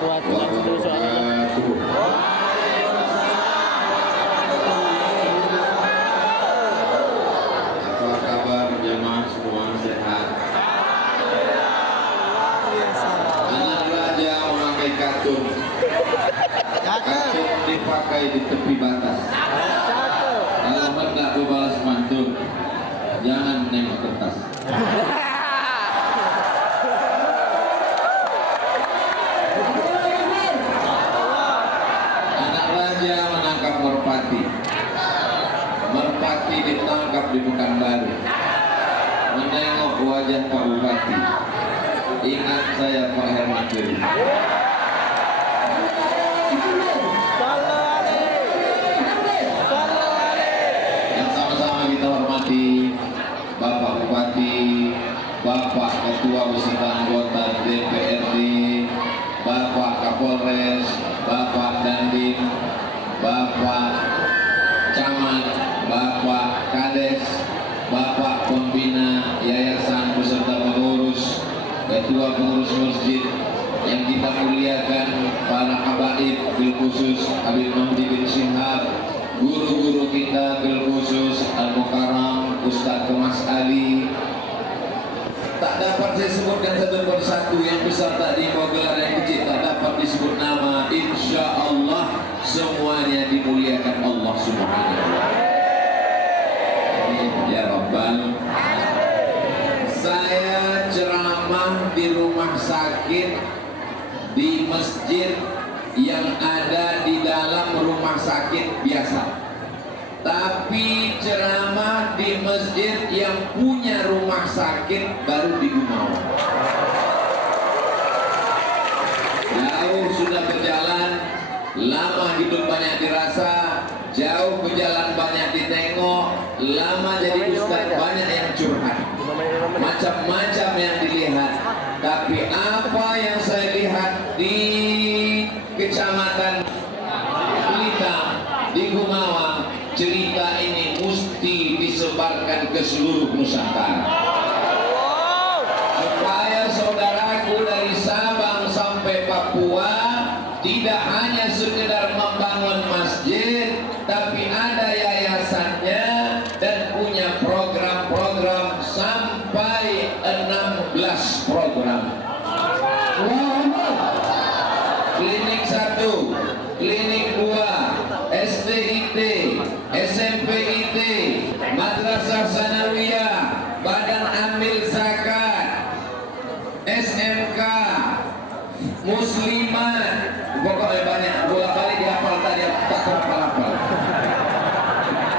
wabarakatuh. Apa kabar jemaah semua, sehat? Anak raja memakai katun. Katun dipakai di tepi batas. Kalau hendak berbalas pantun, jangan menembak kertas. Anak raja menangkap merpati. Merpati ditangkap di Pekanbaru. Menengok wajah Pak Bupati. Ingat saya Pak Hermansyuri. Yang sama-sama kita hormati Bapak Bupati, Bapak Ketua beserta anggota DPRD, Bapak Kapolres, Bapak Dandim, Bapak Camat, Bapak Kades, Bapak Pembina Yayasan beserta pengurus, Ketua Pengurus Masjid yang kita muliakan, para habaib bil khusus Habib Mahdi bin Syihab, guru-guru kita bil khusus Al-Mukarram Ustaz Kemas Ali. Tak dapat saya sebutkan satu persatu, yang besar tadi mau gelar, yang kecil tak dapat disebut nama. Insya Allah semuanya dimuliakan Allah Subhanahu wa Ta'ala. Ya Rabbal. Saya ceramah di rumah sakit, di masjid yang ada di dalam rumah sakit biasa. Tapi ceramah di masjid yang punya rumah sakit baru di Gumawan. Jauh sudah berjalan, lama hidup banyak dirasa, jauh berjalan banyak ditengok, lama jadi ustaz banyak yang curhat, macam-macam yang dilihat. Tapi apa yang saya lihat di Kecamatan Blitar, di Gumawan, cerita ini mesti disebarkan ke seluruh Nusantara, supaya saudaraku dari Sabang sampai Papua tidak hanya sekedar membangun masjid, tapi ada yayasannya dan punya program-program sampai 16 program. Klinik 1, klinik 2, SDIT, SMPIT, Madrasah Sanawiyah, Badan Amil Zakat, SMK, Muslimat, pokoknya banyak, bolak-balik dihafal tadi, tak hafal-hafal.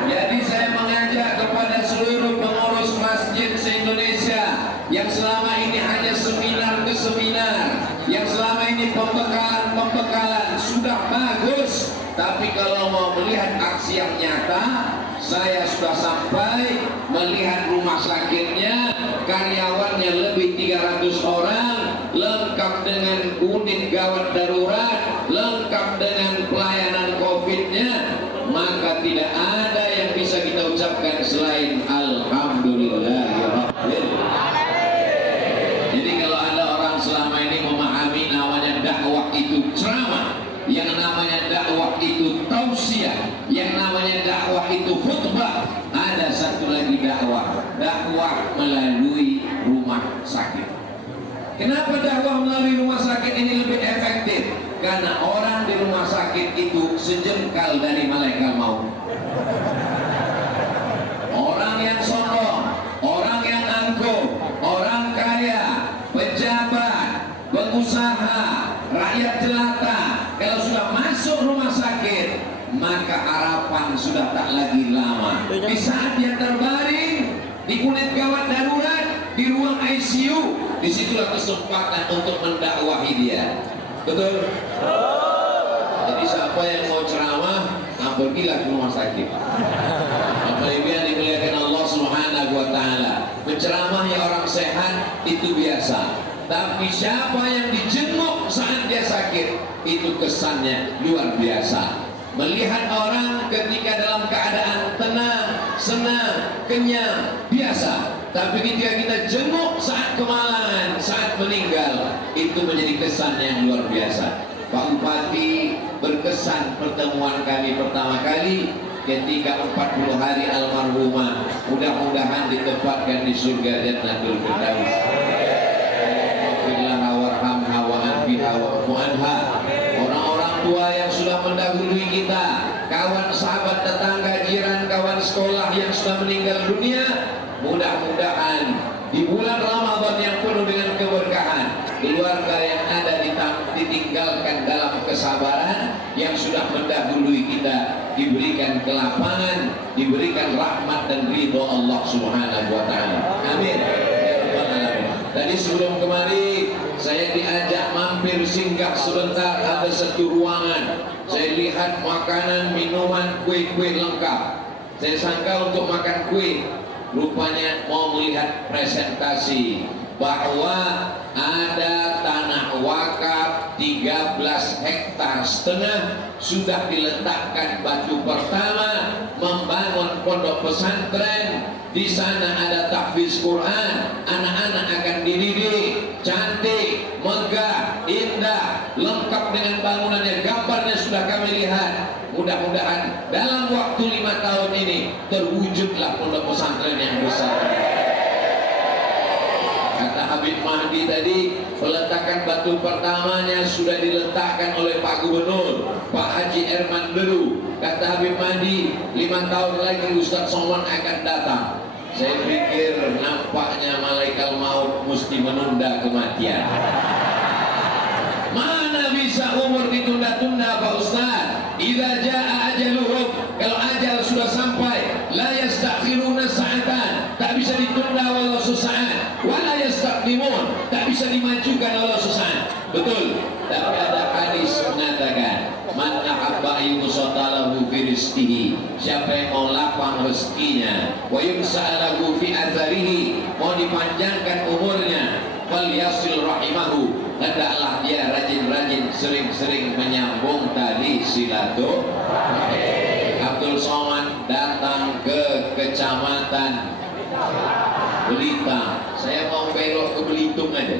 Jadi saya mengajak kepada seluruh pengurus masjid se-Indonesia yang selama ini hanya seminar ke seminar, yang selama ini pembekalan sudah bagus, tapi kalau mau melihat aksi yang nyata, saya sudah sampai melihat rumah sakitnya, karyawannya lebih 300 orang, lengkap dengan unit gawat darurat, lengkap dengan pelayanan COVID-nya, maka tidak ada yang bisa kita ucapkan selain Alhamdulillahirabbil. Jadi kalau ada orang selama ini memahami namanya dakwah itu ceramah, yang namanya dakwah itu tausiah, yang namanya dakwah itu khutbah, ada satu lagi dakwah melalui rumah sakit. Kenapa dakwah melalui rumah sakit ini lebih efektif? Karena orang di rumah sakit itu sejengkal dari malaikat maut. Orang yang sombong, orang yang angkuh, orang kaya, pejabat, pengusaha, rakyat jelata, kalau sudah masuk rumah sakit, maka harapan sudah tak lagi lama. Di saat dia terbaring di unit gawat darurat, di ruang ICU, disitulah kesempatan untuk mendakwahi dia. Betul? Jadi siapa yang mau ceramah, pergilah ke rumah sakit. Bapak Ibu yang dimuliakan Allah Subhanahu wa Ta'ala, menceramahi orang sehat itu biasa, tapi siapa yang dijenguk saat dia sakit, itu kesannya luar biasa. Melihat orang ketika dalam keadaan tenang, senang, kenyang, biasa. Tapi ketika kita jenguk saat kemalangan, saat meninggal, itu menjadi kesan yang luar biasa. Pak Bupati berkesan pertemuan kami pertama kali ketika 40 hari almarhumah, mudah-mudahan ditempatkan di surga Jannatul Firdaus. Orang-orang tua yang sudah mendahului kita, kawan sahabat tetangga jiran, kawan sekolah yang sudah meninggal dunia, mudah-mudahan di bulan Ramadan yang penuh dengan keberkahan, keluarga yang ada ditinggalkan dalam kesabaran, yang sudah mendahului kita diberikan kelapangan, diberikan rahmat dan ridho Allah Subhanahu wa taala. Amin. Tadi sebelum kemari saya diajak mampir singgah sebentar, ada satu ruangan. Saya lihat makanan, minuman, kue-kue lengkap. Saya sangka untuk makan kue, rupanya mau melihat presentasi bahwa ada tanah wakaf 13,5 hektar sudah diletakkan batu pertama, membangun pondok pesantren. Di sana ada tahfiz Quran, anak-anak akan dididik, cantik, megah, indah, lengkap dengan bangunannya, gambarnya sudah kami lihat. Mudah-mudahan dalam waktu 5 tahun ini terwujudlah pondok pesantren yang besar. Kata Habib Mahdi tadi, peletakan batu pertamanya sudah diletakkan oleh Pak Gubernur, Pak Haji Erman Deru. Kata Habib Mahdi, 5 tahun lagi Ustaz Somad akan datang. Saya pikir nampaknya malaikat maut mesti menunda kematian. Mana bisa umur ditunda-tunda Pak Ustaz? Idza jaa ajaluhum, kalau ajal sudah sampai, la yastakhiruna sa'atan, tak bisa ditunda walau sesaat, wa la yastaqdimun, tak bisa dimajukan walau sesaat. Betul. Tapi ada hadis mengatakan, man ahabba ayyusatalahu fi rizqihi, siapa yang mau lapang rezekinya, wa yumsa'alahu fi atharihi, mau dipanjangkan umurnya, fal yasil rahimahu, hendaklah dia rajin-rajin sering-sering menyambung tali silaturahim. Abdul Somad datang ke kecamatan Belitang, saya mau belok ke Belitung aja,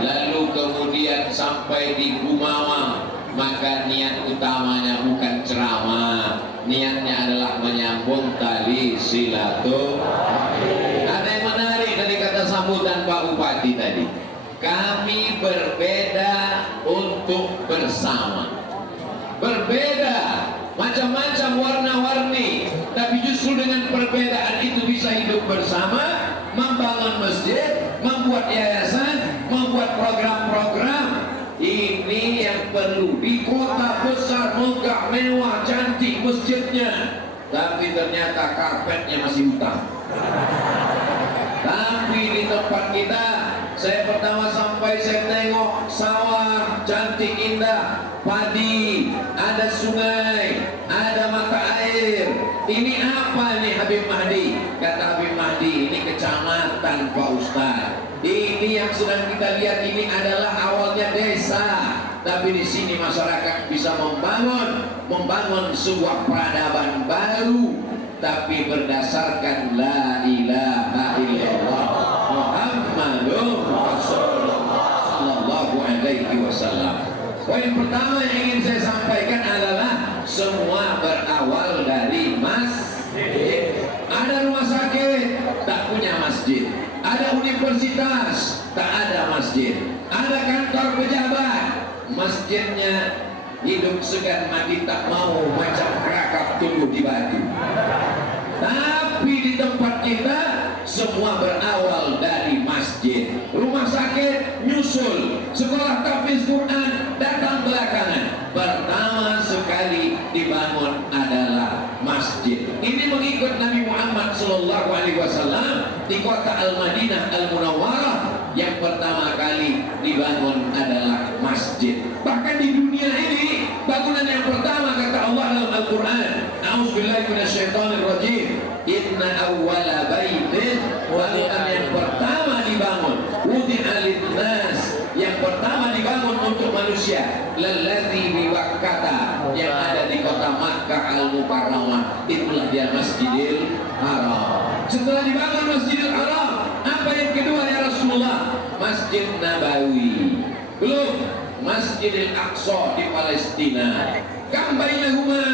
lalu kemudian sampai di Gumawang, maka niat utamanya bukan ceramah, niatnya adalah menyambung tali silaturahim. Ada yang menarik dari kata sambutan Pak Bupati tadi, kami berbeda untuk bersama. Berbeda, macam-macam warna-warni, tapi justru dengan perbedaan itu bisa hidup bersama, membangun masjid, membuat yayasan, membuat program-program. Ini yang perlu di kota besar, megah, mewah, cantik masjidnya, tapi ternyata karpetnya masih hitam. Tapi di tempat kita, saya pertama sampai saya tengok sawah cantik indah, padi, ada sungai, ada mata air. Ini apa nih Habib Mahdi? Kata Habib Mahdi, ini kecamatan Pak Ustaz. Ini yang sedang kita lihat ini adalah awalnya desa, tapi di sini masyarakat bisa membangun sebuah peradaban baru, tapi berdasarkan la ilaha illallah Muhammadur Rasulullah sallallahu alaihi wasallam. Poin pertama yang ingin saya sampaikan adalah semua berawal dari masjid. Ada rumah sakit, tak punya masjid. Ada universitas, tak ada masjid. Ada kantor pejabat, masjidnya hidup segan mati tak mau, macam kerakap tumbuh di batu. Tapi di tempat kita semua berawal dari masjid. Rumah sakit nyusul, sekolah tahfiz Quran datang belakangan. Pertama sekali dibangun adalah masjid. Ini mengikut Nabi Muhammad SAW di kota Al-Madinah Al-Munawwarah. Yang pertama kali dibangun adalah masjid. Bahkan di dunia ini, bangunan yang pertama kata Allah dalam Al-Quran, a'udzubillahi minasyaitonirrajim, inna awwala baitin, bangunan yang pertama dibangun, wudi'a linnas, yang pertama dibangun untuk manusia, lalladzi biwakkata, yang ada di kota Makkah Al-Mukarramah, itulah dia Masjidil Haram. Setelah dibangun Masjidil Haram, apa yang kedua ya Rasulullah? Masjid Nabawi. Belum, Masjidil Aqsa di Palestina. Kam bainahuma,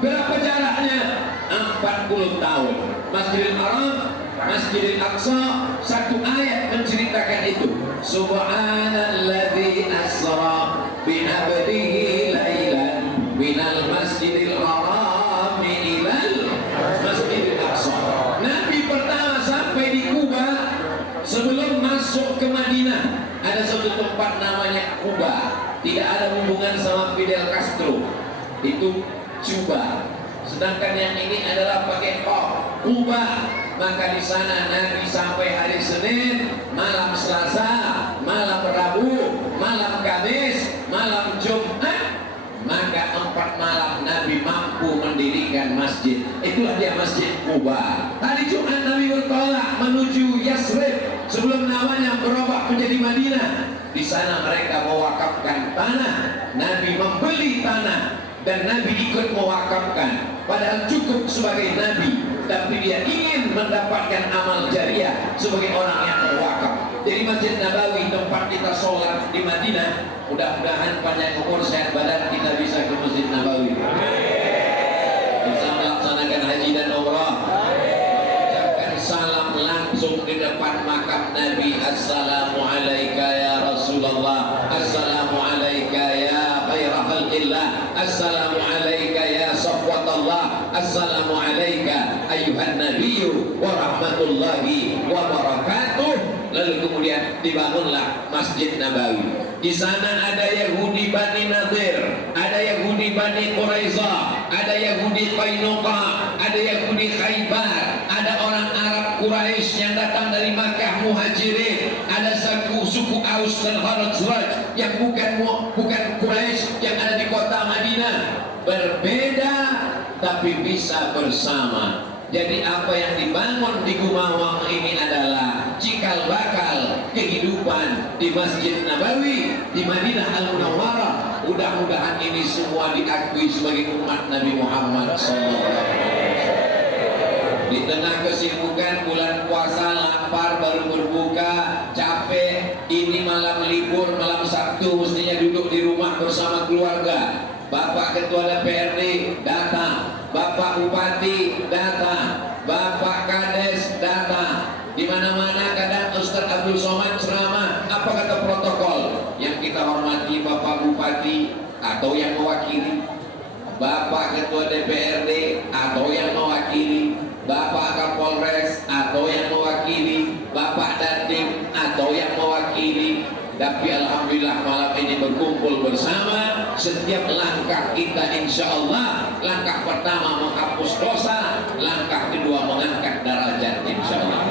berapa jaraknya? 40 tahun. Masjidil Haram, Masjidil Aqsa, satu ayat menceritakan itu. Subhanalladzi asra bi 'abdihi lailan minal Masjidil Haram ilal Masjidil Aqsa. Nabi pertama sampai di Kuba sebelum masuk ke Madinah. Ada satu tempat namanya Kuba, tidak ada hubungan sama Fidel Castro, itu Cuba. Sedangkan yang ini adalah pakai Kuba. Maka di sana Nabi sampai hari Senin, malam Selasa, malam Rabu, malam Kamis, malam Jumat. Maka 4 malam Nabi mampu mendirikan masjid. Itulah dia Masjid Kuba. Hari Jumat Nabi bertolak menuju Yasrib sebelum namanya berubah menjadi Madinah. Di sana mereka mewakafkan tanah. Nabi membeli tanah dan Nabi ikut mewakafkan. Padahal cukup sebagai Nabi, tapi dia ingin mendapatkan amal jariah sebagai orang yang berwakaf. Jadi Masjid Nabawi tempat kita sholat di Madinah. Mudah-mudahan panjang umur sehat badan kita bisa ke Masjid Nabawi. Bisa melaksanakan haji dan umrah. Ucapkan salam langsung di depan makam Nabi. Assalamu alayka ya Rasulullah. Assalamu alayka ya khaira khalqillah. Assalamu alayka ya safwatallah. Assalamu alayka ayuhan nabiyyu wa rahmatullahi wa barakatuh. Lalu kemudian dibangunlah Masjid Nabawi. Di sana ada Yahudi Bani Nadir, ada Yahudi Bani Quraisyah, ada Yahudi Qainuqa, ada Yahudi Khaybar, ada orang Arab Quraisy yang datang dari Makkah Muhajirin, ada suku Aus dan Khazraj yang bukan Quraisy yang ada di kota Madinah. Berbeda tapi bisa bersama. Jadi apa yang dibangun di Gumawang ini adalah cikal bakal kehidupan di Masjid Nabawi di Madinah Al-Munawwarah. Mudah-mudahan ini semua diakui sebagai umat Nabi Muhammad SAW. Di tengah kesibukan bulan puasa, lapar baru berbuka, capek, ini malam libur, malam Sabtu mestinya duduk di rumah bersama keluarga. Bapak Ketua DPRD datang, Bapak Bupati datang, Bapak Kades datang. Di mana-mana kadang Ustaz Abdul Somad ceramah, apa kata protokol? Yang kita hormati Bapak Bupati atau yang mewakili, Bapak Ketua DPRD atau yang mewakili, Bapak Kapolres atau yang mewakili, Bapak Dandim atau yang mewakili. Tapi alhamdulillah malam ini berkumpul bersama. Setiap langkah kita insya Allah, langkah pertama menghapus dosa, langkah kedua mengangkat derajat insya Allah.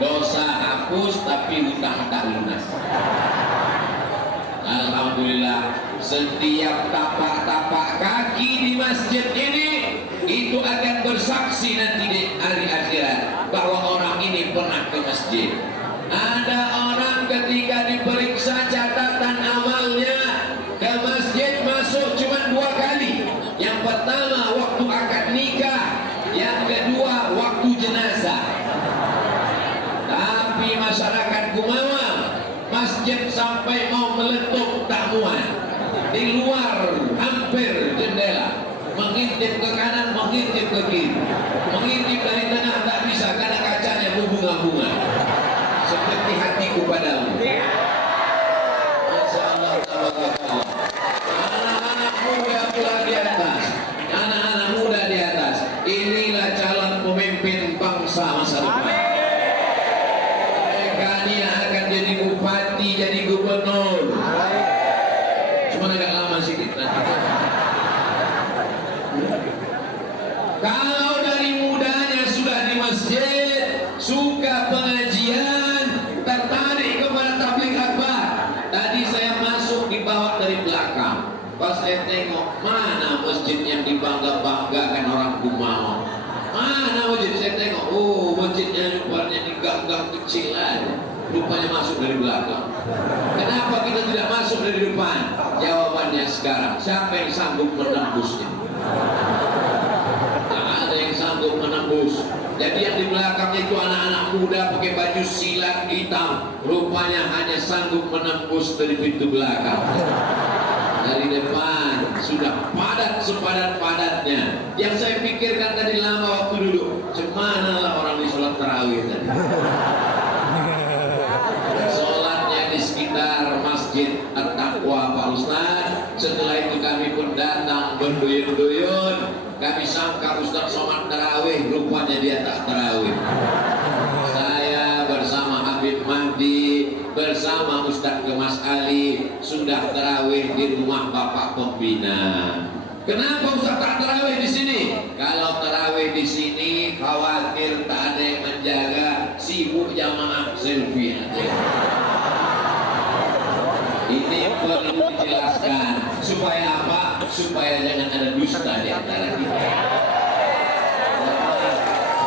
Dosa hapus tapi hutang tak lunas. Alhamdulillah, setiap tapak-tapak kaki di masjid ini itu akan bersaksi nanti di hari akhirat bahwa orang ini pernah ke masjid. Ada orang ketika diperiksa catatan amalnya ke masjid masuk cuma 2 kali. Yang pertama waktu akad nikah, yang kedua waktu jenazah. Tapi masyarakat Gumawang, masjid sampai mau meletup tak muat. Di luar hampir jendela, mengintip ke kanan, mengintip ke kiri, mengintip dari tengah tak bisa karena kacanya berbunga-bunga. Seperti hatiku padamu. Masya Allah, tabarakallah. Anak-anak muda pula di atas, anak-anak muda di atas. Inilah calon pemimpin bangsa masa depan. Mereka ini akan jadi bupati, jadi gubernur. Cuma agak lama sedikit. Kalau dari mudanya sudah di masjid, suka pengajian, tertarik kepada tabligh akbar. Tadi saya masuk dibawa dari belakang. Pas saya tengok, mana masjid yang dibangga-banggakan orang Gumawang? Mana masjid? Saya tengok, oh masjidnya rupanya di gang-gang kecil aja. Rupanya masuk dari belakang. Kenapa kita tidak masuk dari depan? Jawabannya sekarang, siapa yang sanggup menembusnya? Nah, Jadi yang di belakang itu anak-anak muda pakai baju silat hitam, rupanya hanya sanggup menembus dari pintu belakang. Dari depan sudah padat sepadat-padatnya. Yang saya pikirkan tadi lama waktu duduk, cemana lah orang di sholat tarawih tadi. Sholatnya di sekitar Masjid At-Taqwa Pak Ustaz. Setelah itu kami pun datang berduyun-duyun. Kami sangka Ustaz Somad tarawih, rupanya dia tak tarawih. Saya bersama Habib Mahdi, bersama Ustaz Kemas Ali sudah tarawih di rumah Bapak Pembina. Kenapa Ustaz tak tarawih di sini? Kalau tarawih di sini khawatir tak ada yang menjaga, sibuk jamaah selfie aja. Ini perlu dijelaskan supaya apa? Supaya jangan ada dusta di antara kita.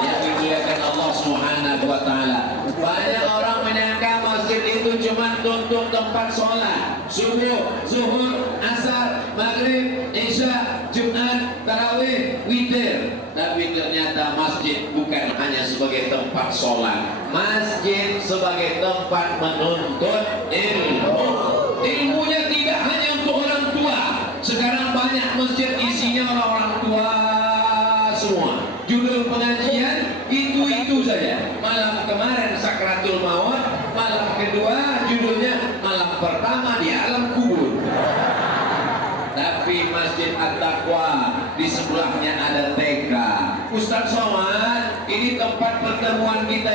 Yang dimuliakan Allah Subhanahu wa taala. Banyak orang menyangka masjid itu cuma untuk tempat sholat subuh, zuhur, asar, maghrib, isya, Jumat, tarawih, witir. Tapi ternyata masjid bukan hanya sebagai tempat sholat. Masjid sebagai tempat menuntut ilmu. Ilmunya tidak hanya untuk orang tua. Sekarang banyak masjid isinya orang-orang tua semua. Judul pengajian itu saja. Malam kemarin Sakratul Maut, malam kedua judulnya malam pertama di alam kubur. Tapi Masjid At-Taqwa di sebelahnya ada TK. Ustaz Somad, ini tempat pertemuan kita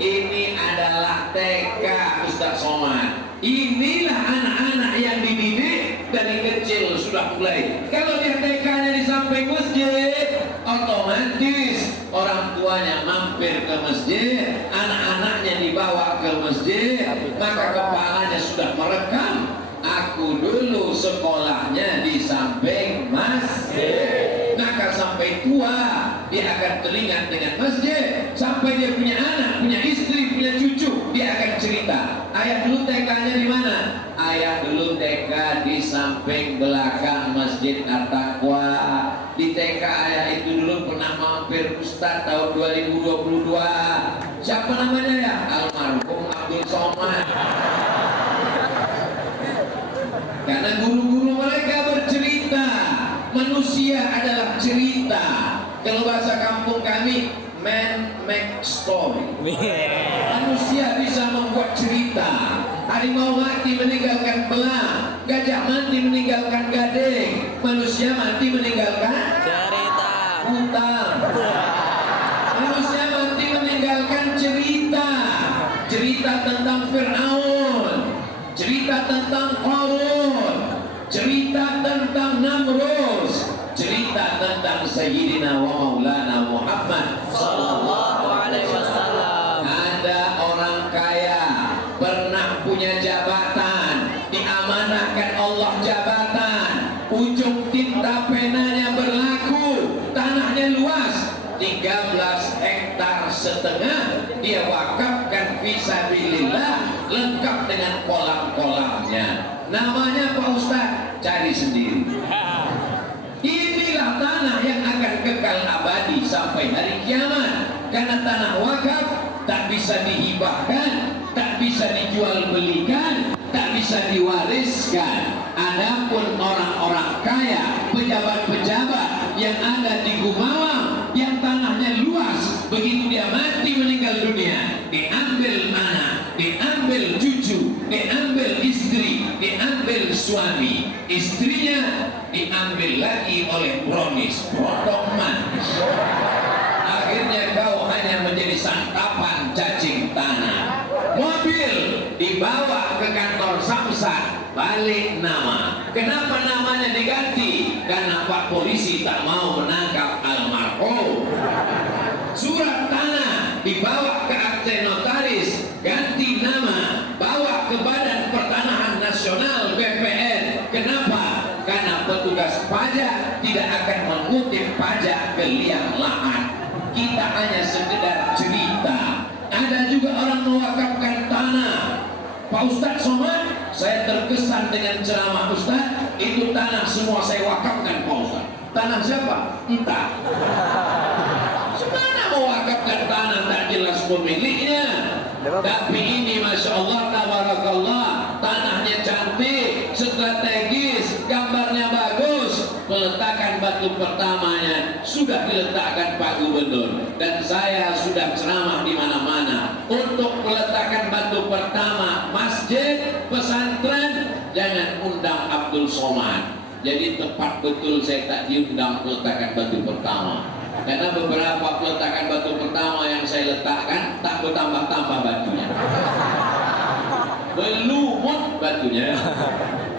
ini adalah TK Ustaz Somad. Inilah anak-anak yang dididik dari kecil sudah mulai. Kalau dia TK-nya di samping masjid, otomatis orang tuanya mampir ke masjid, anak-anaknya dibawa ke masjid, maka kepalanya sudah merekam. Aku dulu sekolahnya di samping masjid. Maka sampai tua dia akan teringat dengan masjid. Sampai dia punya anak, punya istri, punya cucu, dia akan cerita. Ayah dulu TK-nya di mana? Ayah dulu TK di samping belakang Masjid At-Taqwa. Di TK ayah itu dulu pernah mampir Ustaz tahun 2022. Siapa namanya ya? Almarhum Abdul Somad. Karena guru-guru mereka bercerita, manusia adalah cerita. Kalau bahasa kampung kami, man make story. Manusia bisa membuat cerita. Harimau mati meninggalkan belang, gajah mati meninggalkan gading, manusia mati meninggalkan cerita. Hutang. Manusia mati meninggalkan cerita. Cerita tentang Fir'aun, cerita tentang Qarun, cerita tentang Namrud, cerita tentang Sayyidina wa Maulana Muhammad sallallahu alaihi wasallam. Ada orang kaya pernah punya jabatan, diamanahkan Allah jabatan, ujung tinta penanya berlaku, tanahnya luas 13,5 hektar, dia wakafkan fisabilillah, lengkap dengan kolam-kolamnya. Namanya Pak Ustaz, cari sendiri. Inilah tanah yang akan kekal abadi sampai hari kiamat. Karena tanah wakaf tak bisa dihibahkan, tak bisa dijual belikan, tak bisa diwariskan. Adapun orang-orang kaya, pejabat-pejabat yang ada di Gumawang, yang tanahnya luas, begitu dia mati meninggal dunia, diambil anak, diambil cucu, diambil istri, diambil suami, istrinya diambil lagi oleh brownies, produk manis. Akhirnya kau hanya menjadi santapan cacing tanah. Mobil dibawa ke kantor Samsat, balik nama. Kenapa namanya diganti? Karena Pak Polisi tak mau menangkap almarhum. Surat tanah dibawa ke akte notaris, ganti nama, bawa ke Badan Pertanahan Nasional BPN. Kenapa? Karena petugas pajak tidak akan mengutip pajak ke liang lahat. Kita hanya sekedar cerita. Ada juga orang mewakafkan tanah. Pak Ustaz Somad, saya terkesan dengan ceramah Ustaz. Itu tanah semua saya wakafkan Pak Ustaz. Tanah siapa? Entah. Mana mau wakafkan tanah tak jelas pemiliknya. Tapi ini Masya Allah, tabarakallah, tanahnya cantik, strategis, gambarnya bagus. Peletakan batu pertamanya sudah diletakkan Pak Gubernur, dan saya sudah ceramah di mana-mana untuk peletakan batu pertama masjid pesantren. Jangan undang Abdul Somad. Jadi tepat betul saya tak diundang peletakan batu pertama. Karena beberapa peletakan batu pertama yang saya letakkan tak bertambah-tambah batunya, belumut batunya.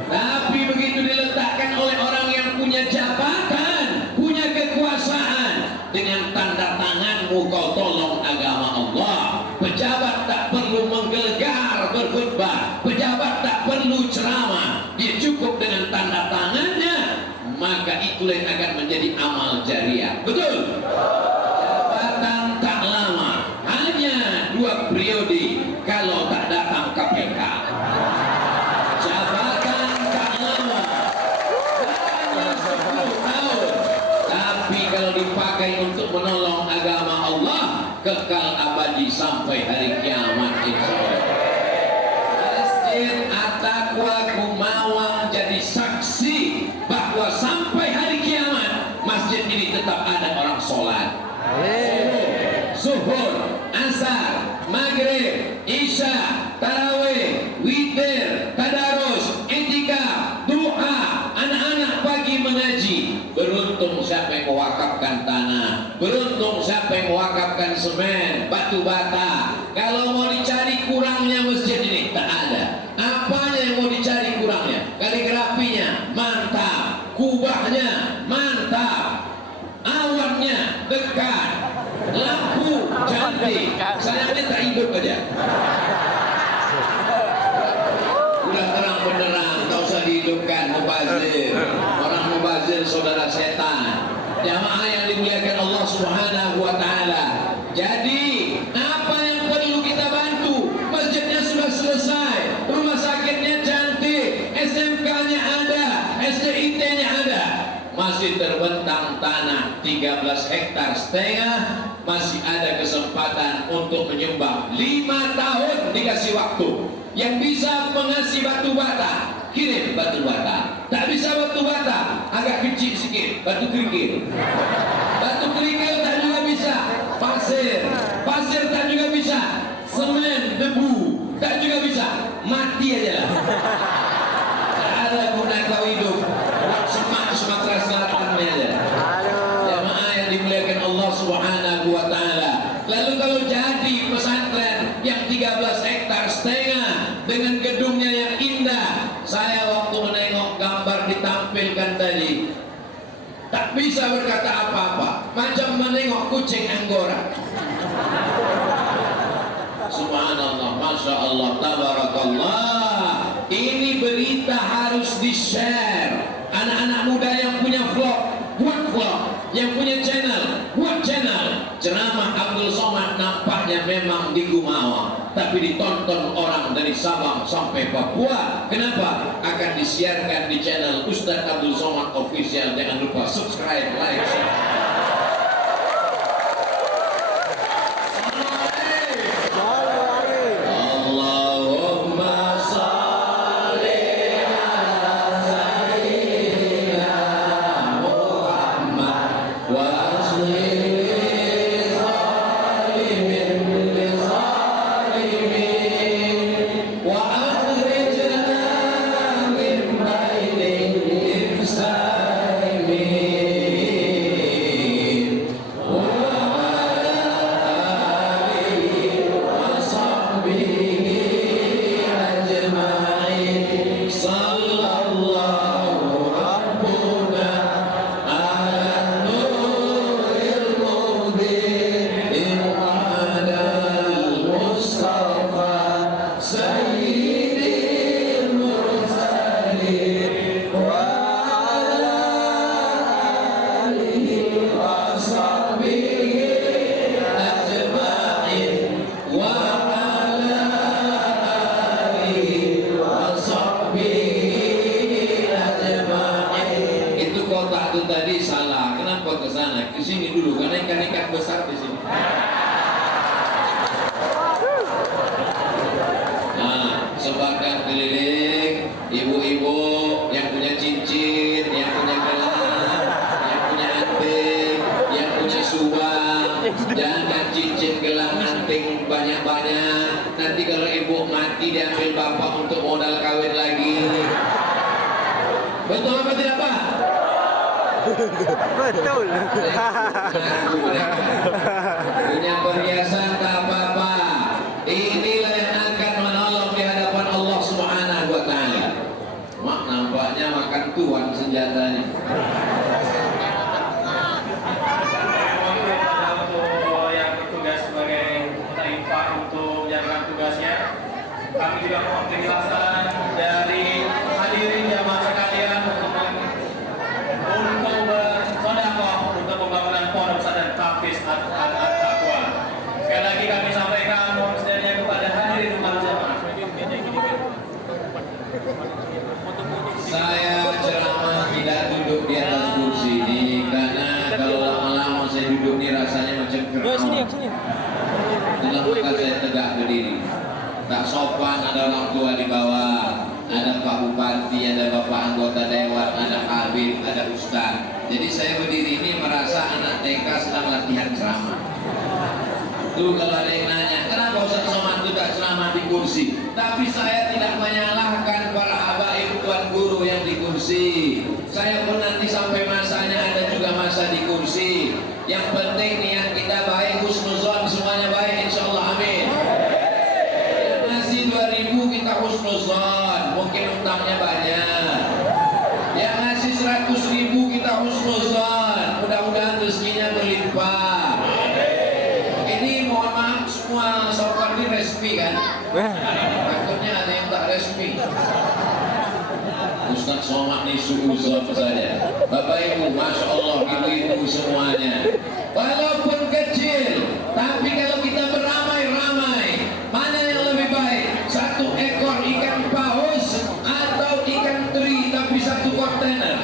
Tapi begitu diletakkan oleh orang yang punya jabatan, punya kekuasaan, dengan tanda tanganmu kau tolong agama Allah. Pejabat tak perlu menggelegar berkhutbah, pejabat tak perlu ceramah, dia cukup dengan tanda tangannya, maka itulah yang akan menjadi amal jariah. Betul? Jabatan tak lama, hanya 2 periode kalau tak datang KPK. Jabatan tak lama, hanya 10 tahun, tapi kalau dipakai untuk menolong agama Allah, kekal abadi sampai hari kiamat insyaallah. Masjid At-Taqwa Kumawang jadi saksi bahwa sampai hari kiamat masjid ini tetap ada orang sholat. Zuhur, asar, maghrib, isya, tarawih, witir, tadarus, i'tikaf, duha, anak-anak pagi mengaji. Beruntung siapa yang mewakafkan tanah, beruntung siapa yang mewakafkan semen, batu bata. Kalau mau dicari kurangnya masjid ini tak ada. Apanya yang mau dicari kurangnya? Kaligrafinya mantap, kubahnya mantap, awannya dekat, lampu cantik. Sayangnya tak hidup aja. Udah terang benderang, tak usah dihidupkan. Mubazir, orang mubazir saudara setan. Jamaah yang dimuliakan Allah Subhanahu wa Ta'ala. Jadi apa yang perlu kita bantu? Masjidnya sudah selesai, rumah sakitnya cantik, SMK-nya ada, SDIT-nya ada, masih terbentang tanah 13 hektar setengah. Masih ada kesempatan untuk menyumbang. 5 tahun dikasih waktu. Yang bisa mengasih batu bata, kirim batu bata. Tak bisa batu bata, agak kecil sikit, batu kerikil. Batu kerikil tak juga bisa. Pasir, pasir tak juga bisa. Semen, debu tak juga bisa. Mati aja lah. Tak ada guna kau hidup. Semak Sumatera Selatan aja. Jamaah yang dimuliakan Allah Subhanahu wa Ta'ala. Lalu kalau jadi pesantren yang 13 hektar setengah dengan gedungnya yang indah, saya waktu menengok gambar ditampilkan tadi tak bisa berkata apa-apa, macam menengok kucing Anggora. Subhanallah, Masya Allah, tabarakallah. Ini berita harus di-share. Anak-anak muda yang punya vlog, buat vlog. Yang punya channel, buat channel. Ceramah Abdul Somad nampaknya memang di Gumawa, tapi ditonton orang dari Sabang sampai Papua. Kenapa? Akan disiarkan di channel Ustadz Abdul Somad Official. Jangan lupa subscribe, like, share. ikan-ikan besar di sini. Nah, sebagian keliling, ibu-ibu yang punya cincin, yang punya gelang, yang punya anting, yang punya subang, jangan cincin gelang anting banyak-banyak. Nanti kalau ibu mati diambil bapak untuk modal kawin lagi. Betul apa tidak Pak? Betul. Punya perhiasan tak apa-apa. Inilah yang akan menolong di hadapan Allah Subhanahu wa Ta'ala. Mak, nampaknya makan tuan senjatanya. Untuk yang bertugas sebagai infak untuk menjalankan tugasnya, kami juga mohon penjelasan dari hadirin jamaah sekalian untuk bersedekah untuk pembangunan pondok pesantren Tahfiz At-Taqwa. Sekali lagi kami sampaikan mohon sedianya kepada hadirin para jamaah. Saya ceramah tidak duduk di atas kursi ini karena kalau lama-lama saya duduk ini rasanya macam kerawang. Itulah maka saya tegak berdiri. Tak sopan ada orang tua di bawah, ada Pak Bupati, ada Bapak anggota Dewan, ada Habib, ada Ustaz. Jadi saya berdiri ini merasa anak TK sedang latihan ceramah. Tuh kalau ada yang nanya, kenapa Ustaz Somad itu tak ceramah di kursi? Tapi saya tidak menyalahkan para habaib tuan guru yang di kursi. Saya pun nanti sampai masanya ada juga masa di kursi. Yang penting niat kita baik, husnuzon semuanya baik, insya Allah, amin. Yang ngasih 2.000 kita husnuzon, mungkin utangnya banyak. Yang ngasih 100.000 kita husnuzon, mudah-mudahan rezekinya berlimpah. Ini mohon maaf semua sopan ini resmi kan? Takutnya ada yang tak resmi. Ustaz Somad ini suuzon saja. Bapak Ibu, Masya Allah, ibu-ibu semuanya. Walaupun kecil, tapi kalau kita beramai-ramai, mana yang lebih baik? 1 ekor ikan paus atau ikan teri tapi 1 kontainer?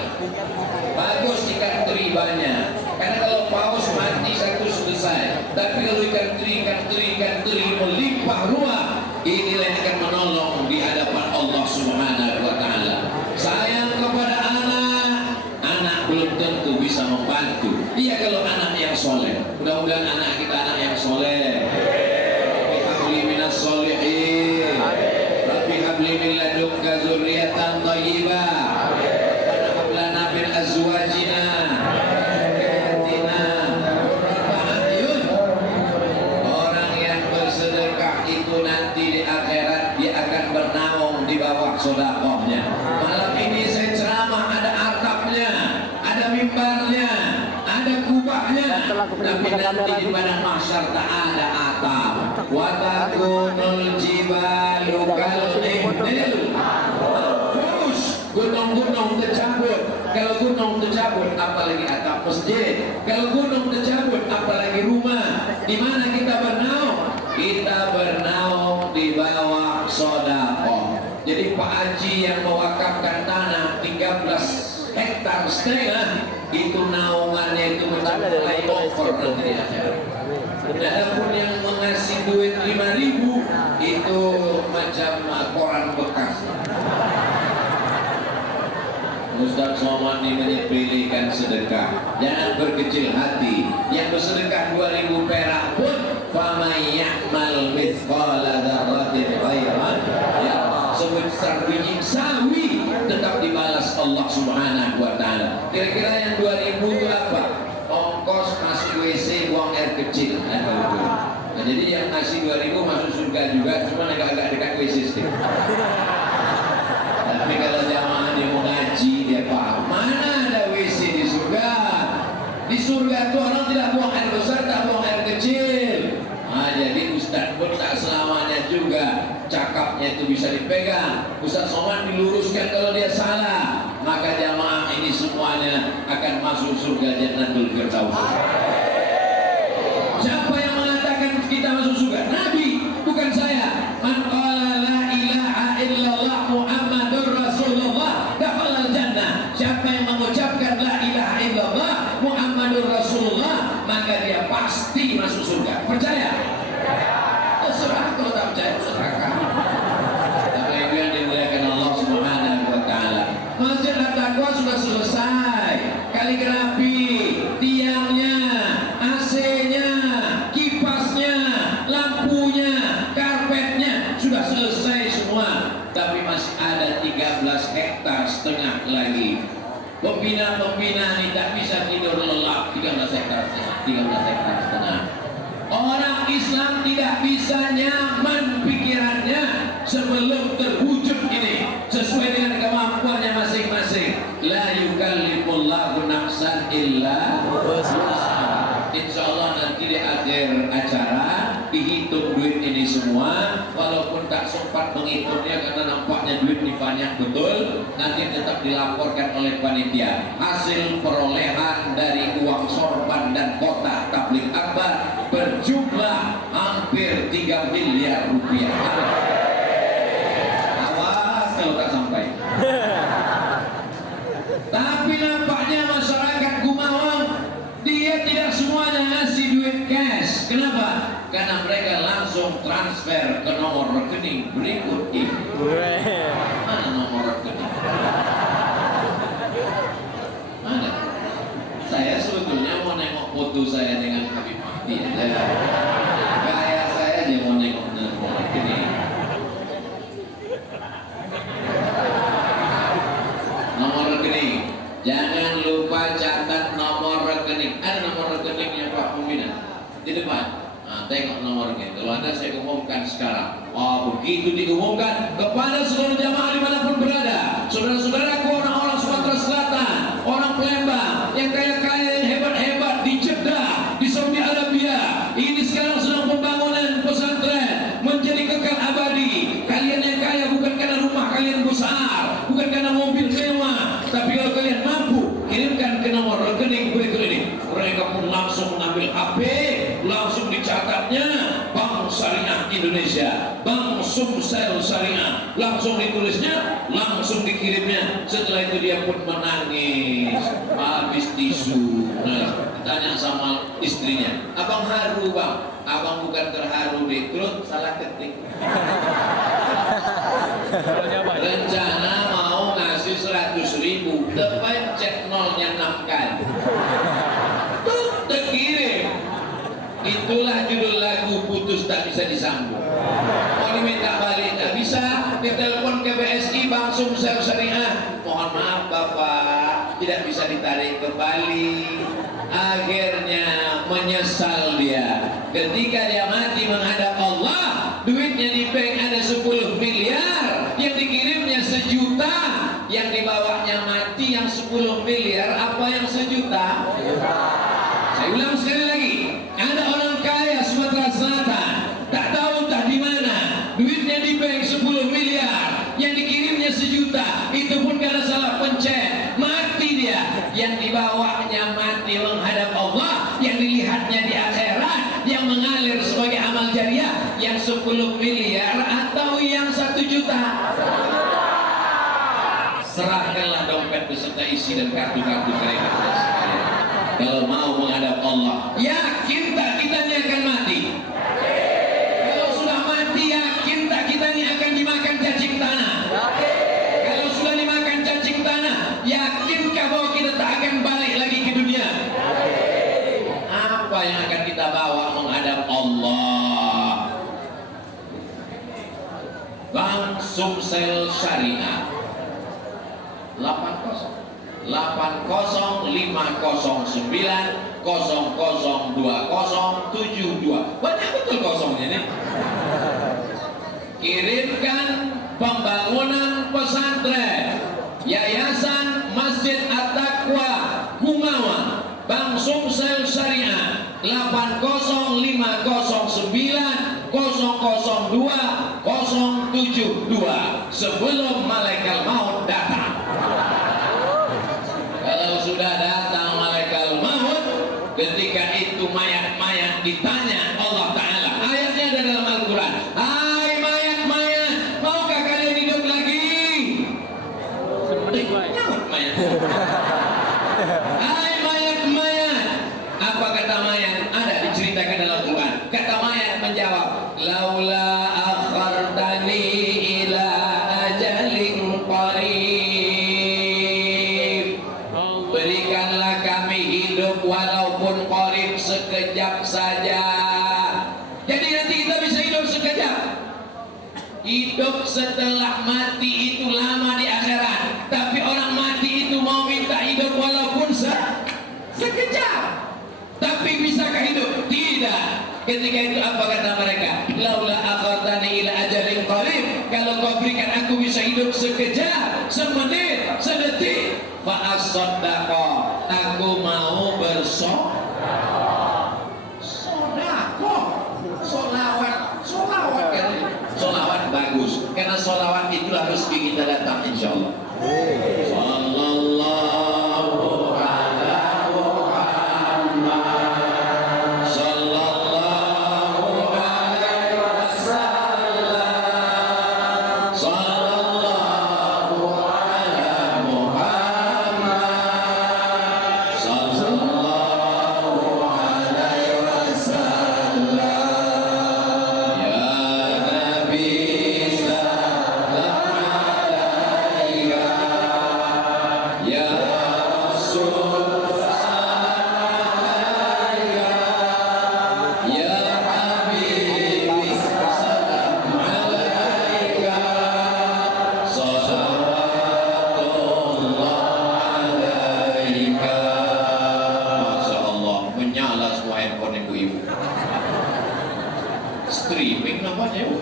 Bagus ikan teri banyak. Karena kalau paus mati 1 selesai. Tapi kalau ikan teri melimpah ruah, inilah yang akan menolong di hadapan Allah Subhanahu wa Ta'ala. Sayang kepada anak belum tentu bisa membantu. Iya kalau anak yang soleh. Mudah-mudahan anak kita anak yang soleh. Rabbi habli minas solihin. Rabbi habli min ladunka dzurriatan thayyibah. Rabbana hab lana min azwajina nanti di akhirat dia akan bernaung di bawah sedekahnya. Malam ini saya ceramah ada atapnya, ada mimbarnya, ada kubahnya, tapi nanti di padang mahsyar tak ada atap. Wa takunul jibalu kal ihnil. Gunung-gunung tercabut. Kalau gunung tercabut, apalagi atap masjid. Kalau gunung tercabut, apalagi rumah. Di mana kita bernaung? Kita bernaung di bawah sedekah. Jadi Pak Haji yang mewakafkan tanah 13 hektar setengah, itu naungannya itu macam flyover nanti di akhirat. Adapun yang mengasih duit 5.000 itu macam koran bekas. Ustaz Somad ini menyepelekan sedekah. Jangan berkecil hati. Yang bersedekah 2.000 perak pun faman ya'mal mithqala dzarratin khairan yarah. Sebesar biji sawi tetap dibalas Allah Subhanahu wa Ta'ala. Kira-kira yang 2.000 itu apa? Ongkos masuk WC, buang air kecil. Nah, jadi yang ngasih 2.000 masuk surga juga, cuma agak-agak dekat WC sedikit. Tapi kalau jamaah dia mau ngaji, dia paham mana ada WC di surga. Di surga itu orang tidak buang air besar, tak buang air kecil. Nah, jadi Ustaz pun tak selamanya juga cakapnya itu bisa dipegang. Ustaz Somad diluruskan kalau dia salah, maka jamaah ini semuanya akan masuk surga Jannatul Firdaus. Siapa yang mengatakan kita masuk surga? Nabi, bukan saya. Man qala la ilaha illallah Muhammadur Rasulullah dakhala jannah. Siapa yang mengucapkan la ilaha illallah Muhammadur Rasulullah, maka dia kaligrafi, tiangnya, AC-nya, kipasnya, lampunya, karpetnya sudah selesai semua, tapi masih ada 13,5 hektar lagi. Pembina-pembina ini tak bisa tidur lelap. 13,5 hektar. Orang Islam tidak bisa nyaman pikirannya sebelum terwujud ini sesuai dengan kemampuannya masing-masing. La yukallifullahu nafsan illa wus'aha. Insyaallah nanti di akhir acara dihitung duit ini semua, walaupun tak sempat menghitungnya karena nampaknya duit ini banyak betul. Nanti tetap dilaporkan oleh panitia hasil perolehan dari uang sorban dan kotak tabligh akbar berjumlah hampir 3 miliar rupiah. Awas kalau tak sampai. Tapi nampaknya masyarakat Gumawang dia tidak semuanya ngasih duit cash. Kenapa? Karena mereka langsung transfer ke nomor rekening berikut ini. Mana nomor rekening? Mana? Saya sebetulnya mau nengok foto saya dengan Habib Mahdi aja. Gaya saya aja mau nengok nomor rekening. Nomor rekening. Jangan lupa catat nomor rekening. Ada nomor rekeningnya Pak Pembina di depan. Nah, tengok nomornya. Kalau Anda saya umumkan sekarang. Oh, begitu diumumkan kepada seluruh jamaah dimanapun berada, saudara-saudaraku orang-orang Sumatera Selatan, orang Palembang, yang kaya-kaya, yang hebat-hebat di Jeddah, di Saudi Arabia. Ini sekarang sedang pembangunan pesantren menjadi kekal abadi. Kalian yang kaya bukan karena rumah kalian besar, bukan karena mobil mewah, tapi kalau kalian mampu kirimkan ke nomor rekening berikut ini. Mereka pun langsung mengambil HP, langsung dicatatnya Bank Syariah Indonesia, Bank Sumsel Syariah, langsung ditulisnya, langsung dikirimnya. Setelah itu dia pun menangis, habis tisu. Nah, tanya sama istrinya, abang haru bang? Abang bukan terharu deh, terus salah ketik. Rencana mau ngasih 100.000, terpencet nolnya 6 kali. Tuh terkirim. Itulah judul lagu Putus Tak Bisa Disambung. Mau diminta balik tak bisa, ditelepon ke BSI Bank Sumsel Syariah. Mohon maaf Bapak, tidak bisa ditarik kembali. Akhirnya menyesal dia. Ketika dia mati menghadap Allah, duitnya di bank ada 10 miliar, yang dikirimnya 1 juta, yang dibawanya mati yang 10 miliar, apa yang 1 juta? Saya ulang sekali lagi, ada orang kaya Sumatera Selatan, tak tahu tak di mana, duitnya di bank 10 miliar, yang dikirimnya 1 juta, itu pun karena salah pencet, mati dia, yang dibawanya mati menghadap Allah, yang dilihatnya di akhirat, yang mengalir sebagai amal jariah, yang 10 miliar atau yang 1 juta. Serahkanlah dompet beserta isi dan kartu-kartu kredit sekalian. Kalau mau menghadap Allah, yakin tak kita ini akan mati? Kalau sudah mati, yakin tak kita ini akan dimakan cacing tanah? Kalau sudah dimakan cacing tanah, yakinkah bahwa kita tak akan balik lagi ke dunia? Apa yang akan kita bawa menghadap Allah? Bank Sumsel Syariah 805009002072. Banyak betul kosongnya nih. Kirimkan pembangunan pesantren Yayasan Masjid At-Taqwa Gumawang, Bank Sumsel Syariah 805009002072 sebelum malaikat maut datang. Kalau sudah datang malaikat maut, ketika itu mayat-mayat ditanya Allah Ta'ala, ayatnya ada dalam Al-Quran, hai mayat-mayat, maukah kalian hidup lagi? Nyaut mayat. Hai mayat-mayat, apa kata mayat? Ada diceritakan dalam Al-Quran. Kata mayat menjawab, laula akhartani ila ajalin qarib hidup setelah mati itu lama di akhirat, tapi orang mati itu mau minta hidup walaupun sekejap. Tapi bisakah hidup? Tidak. Ketika itu apa kata mereka? Laula akhartani ila ajalin qarib, kalau kau berikan aku bisa hidup sekejap, semenit, sedetik, fa asaddaqa, aku mau solawat kan? Solawat bagus, karena solawat itulah rezeki kita datang insyaallah. Sallallahu ala Muhammad, sallallahu alaihi wasallam, sallallahu ala Muhammad, sallallahu alaihi wasallam. Ya Nabi salam alaika, ya Rasul salam alaika, ya Habibi salam alaika, salawatullah alaika. Masya Allah, menyala semua handphone ibu-ibu. Streaming namanya ibu.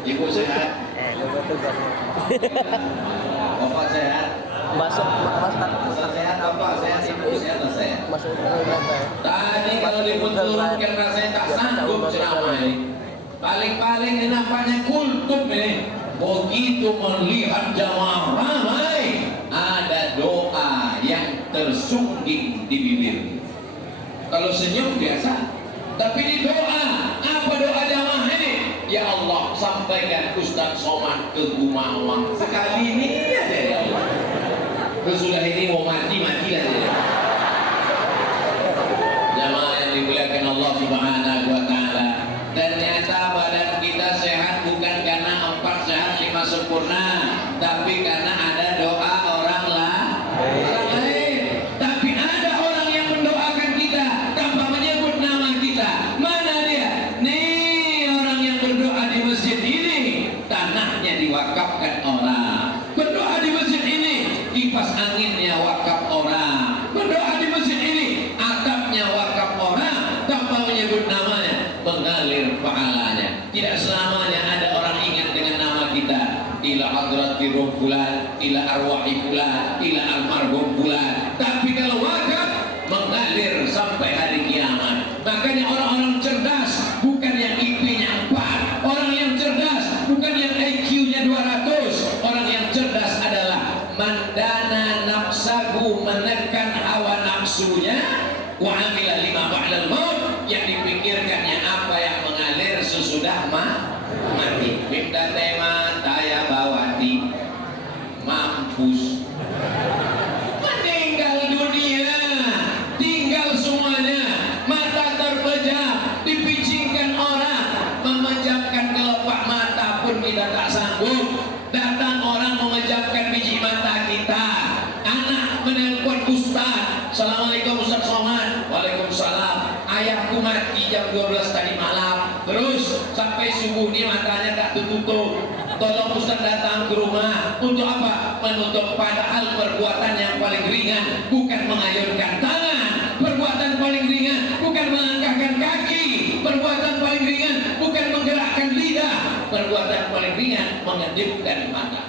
Ibu sehat? Bapak sehat? Masuk Bapak sehat apa? Sehat ibu sehat atau sehat? masuk Tadi kalau dibenturkan rasanya tak sanggup ceramah ini. Paling-paling ini nampaknya kultum ini. Begitu melihat jamaah ramai, ada doa yang tersungging di bibir. Kalau senyum biasa, tapi di doa, apa doa jamaah ini? Ya Allah, sampaikan Ustaz Somad ke Gumawa sekali ini aja ya Allah. Sesudah ini mau mati-mati aja ya. Jamaah yang dimuliakan Allah Subhanahu wa taala. Ternyata badan kita sehat bukan karena 4 sehat 5 sempurna, tapi karena ada doa orang lain. Tapi ada orang yang mendoakan kita tanpa menyebut nama kita. Mana dia? Nih orang yang berdoa di masjid ini, tanahnya diwakafkan orang. Berdoa di masjid ini, kipas anginnya wakaf orang. Berdoa di masjid ini, atapnya wakaf orang, tanpa menyebut namanya, mengalir pahalanya. Tidak selamanya ada orang ingat dengan nama kita. Ila hadrati ruh fulan, ila arwahi fulan, ila almarhum fulan. Tapi kalau wakaf, mengalir sampai hari kiamat. Makanya orang-orang cerdas bukan yang IP-nya 4, orang yang cerdas bukan yang IQ-nya 200. Orang yang cerdas adalah mandana nafsahu, menekan hawa nafsunya, wa amila lima ba'dal maut, yang dipikirkannya apa yang mengalir sesudah mati. Minta tema Taya Bawati mampus, meninggal dunia, tinggal semuanya, mata terpejam, dipicingkan orang, memejamkan kelopak mata pun kita tak sanggup. Datang orang memejamkan biji mata kita. Anak menelpon Ustaz, Assalamualaikum Ustaz Somad. Waalaikumsalam. Ayahku mati jam 12 tadi malam. Terus sampai subuh ini matanya tak tertutup. Tolong Ustaz datang ke rumah. Untuk apa? Menutup, padahal perbuatan yang paling ringan bukan mengayunkan tangan. Perbuatan paling ringan bukan melangkahkan kaki. Perbuatan paling ringan bukan menggerakkan lidah. Perbuatan paling ringan mengedipkan mata.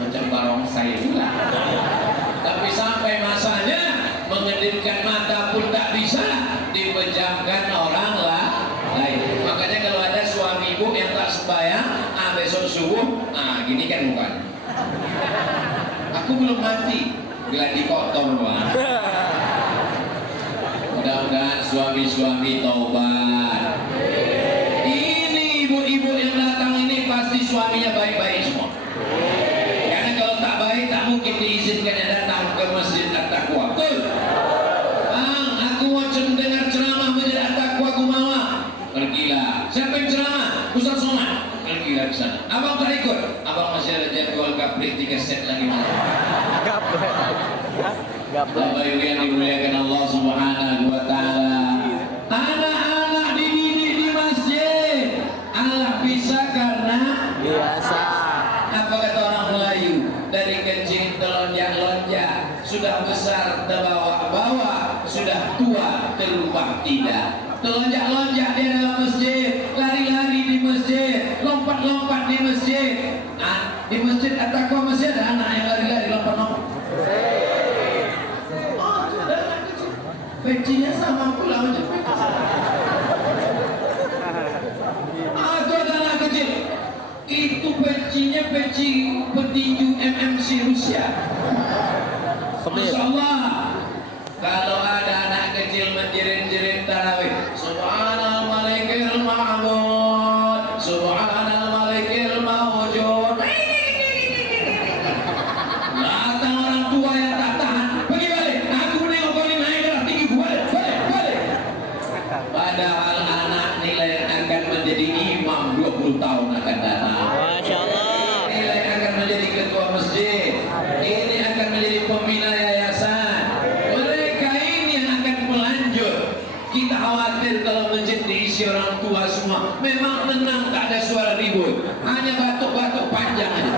Macam barongsai pula. Tapi sampai masanya mengedipkan mata pun tak bisa, dipejamkan orang lain. Makanya kalau ada suami ibu yang tak sembahyang, besok subuh, gini kan bukan. Aku belum mati, gladi kotor bang. Mudah-mudahan suami-suami taubat. Ini ibu-ibu yang datang ini pasti suaminya baik-baik semua. Karena kalau tak baik tak mungkin diizinkan yang datang ke masjid At-Taqwa. Betul? Bang, aku mau dengar ceramah masjid At-Taqwa Gumawa. Pergilah. Siapa yang ceramah? Ustaz Somad. Pergilah ke sana. Abang tak ikut. Abang masih ada jadwal kaprik 3 set lagi malam. Bapak Ibu yang dimuliakan Allah Subhanahu wa taala. Anak-anak dididik di masjid. tidak. Telonjak-lonjak di dalam masjid, lari-lari di masjid, lompat-lompat di masjid. Nah, di masjid atau masjid ada anak yang lari-lari lompat-lompat. Oh, itu ada anak kecil. Pecinya sama pula macam peci. Itu ada anak kecil. Itu pecinya peci petinju MMC Rusia. Masya Allah. Kalau ada anak kecil menjerit-jerit tarawih, Subhanal Malikil Ma'bud, Subhanal Malikil Mawjud. Datang orang tua yang tak tahan, pergi balik. Aku menengok kau ni naik darah tinggi, balik. Padahal anak nilai yang akan menjadi imam 20 tahun akan datang. Masya Allah. Nilai akan menjadi ketua masjid. Ini akan menjadi pembina yayasan. Kita khawatir kalau masjid diisi orang tua semua. Memang tenang, tak ada suara ribut, hanya batuk-batuk panjang aja.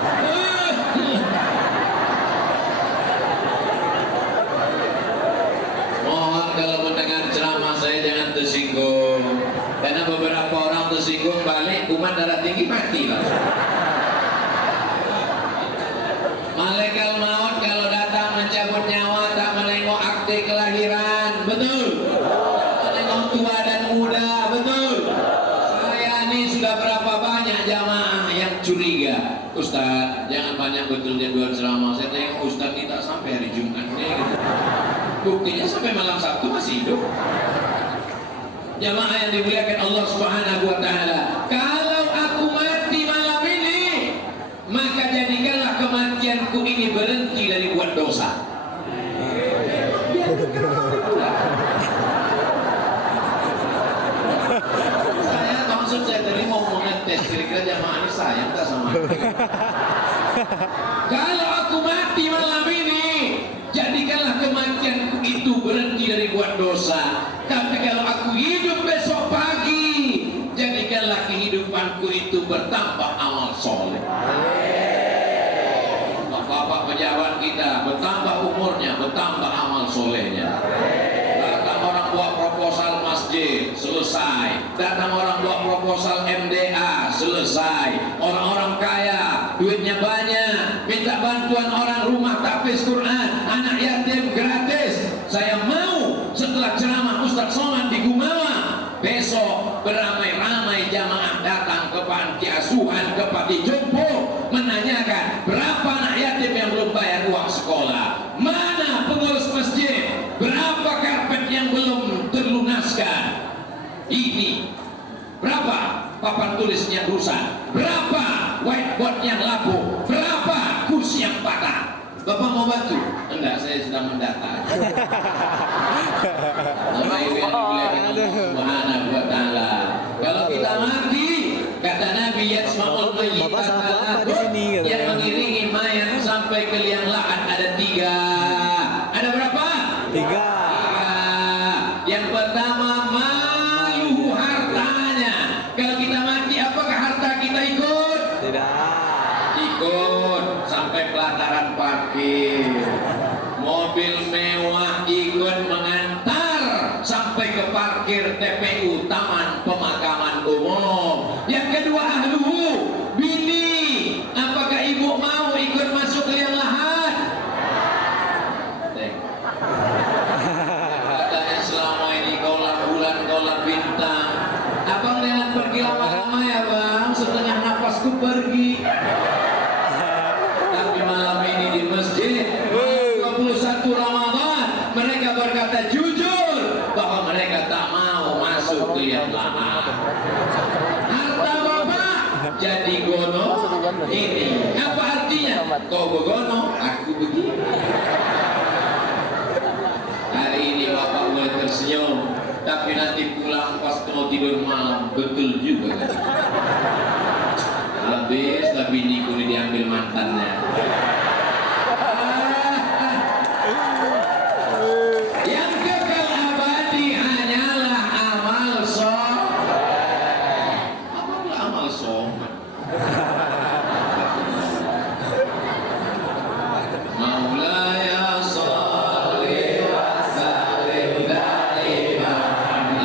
Mohon kalau mendengar ceramah saya jangan tersinggung, karena beberapa orang tersinggung balik kuman darah tinggi mati lah. Malaikat maut kalau datang mencabut nyawa tak menengok akte kelahiran, betul? Tua dan muda, betul. Saya ini sudah berapa banyak jamaah yang curiga, Ustaz, jangan banyak betul jadwal ceramah. Saya tengok Ustaz tidak sampai hari Jumat ini, gitu. Buktinya sampai malam Sabtu masih hidup. Jamaah yang dimuliakan Allah Subhanahu wa Ta'ala, kalau aku mati malam ini, maka jadikanlah kematianku ini berhenti dari buat dosa. Saya tadi mau mengetes kira-kira jamaah ini sayang tak sama aku. Kalau aku mati malam ini, jadikanlah kematianku itu berhenti dari buat dosa. Tapi kalau aku hidup besok pagi, jadikanlah kehidupanku itu bertambah amal soleh. Bapak-bapak pejabat kita bertambah umurnya, bertambah amal solehnya. Orang buat proposal masjid, selesai. Datang orang buat proposal MDA, selesai. Orang-orang kaya, duitnya banyak, minta bantuan orang rumah tahfiz Quran, anak yatim gratis. Saya mau setelah ceramah Ustaz Somad di Gumawa, besok beramai-ramai jamaah datang ke panti asuhan, ke panti jompo, menanyakan berapa anak yatim yang belum bayar uang sekolah, mana pengurus masjid, berapa karpet yang belum terlunaskan, ini berapa papan tulis yang rusak, berapa whiteboard yang lapuk, berapa kursi yang patah. Bapak mau bantu? Enggak, saya sedang mendata. Bapak Ibu yang dimuliakan Allah Subhanahu wa Ta'ala, kalau kita mati, kata Nabi Yasma'ul Mayyitata, yang mengiringi mayat sampai ke liang lahat ada 3. Ada berapa? 3. Yang pertama, mayu hartanya. Kalau kita mati, apakah harta kita ikut? Tidak. Ikut sampai pelataran parkir. Mobil mewah ikut mengantar sampai ke parkir TPU Taman Pemakaman Umum. Yang kedua, ahluhu, bini. Apakah ibu mau ikut masuk ke liang lahat? Katanya selama ini kaulah bulan, kaulah bintang. Abang dengan pergi lama-lama ya bang, setengah napasku pergi. Tapi malam ini di masjid 21 Ramadan, mereka berkata jujur bahwa mereka tak mau masuk ke liang lahat. Harta bapak jadi gono ini. Apa artinya? Kau begono, aku begini. Hari ini bapak mulai tersenyum, tapi nanti pulang pas mau tidur malam betul juga kan? Habis tapi biniku ini diambil mantannya. Yang kekal abadi hanyalah amal soleh. Apakah amal soleh? Maulaya sholli wa sallim daiman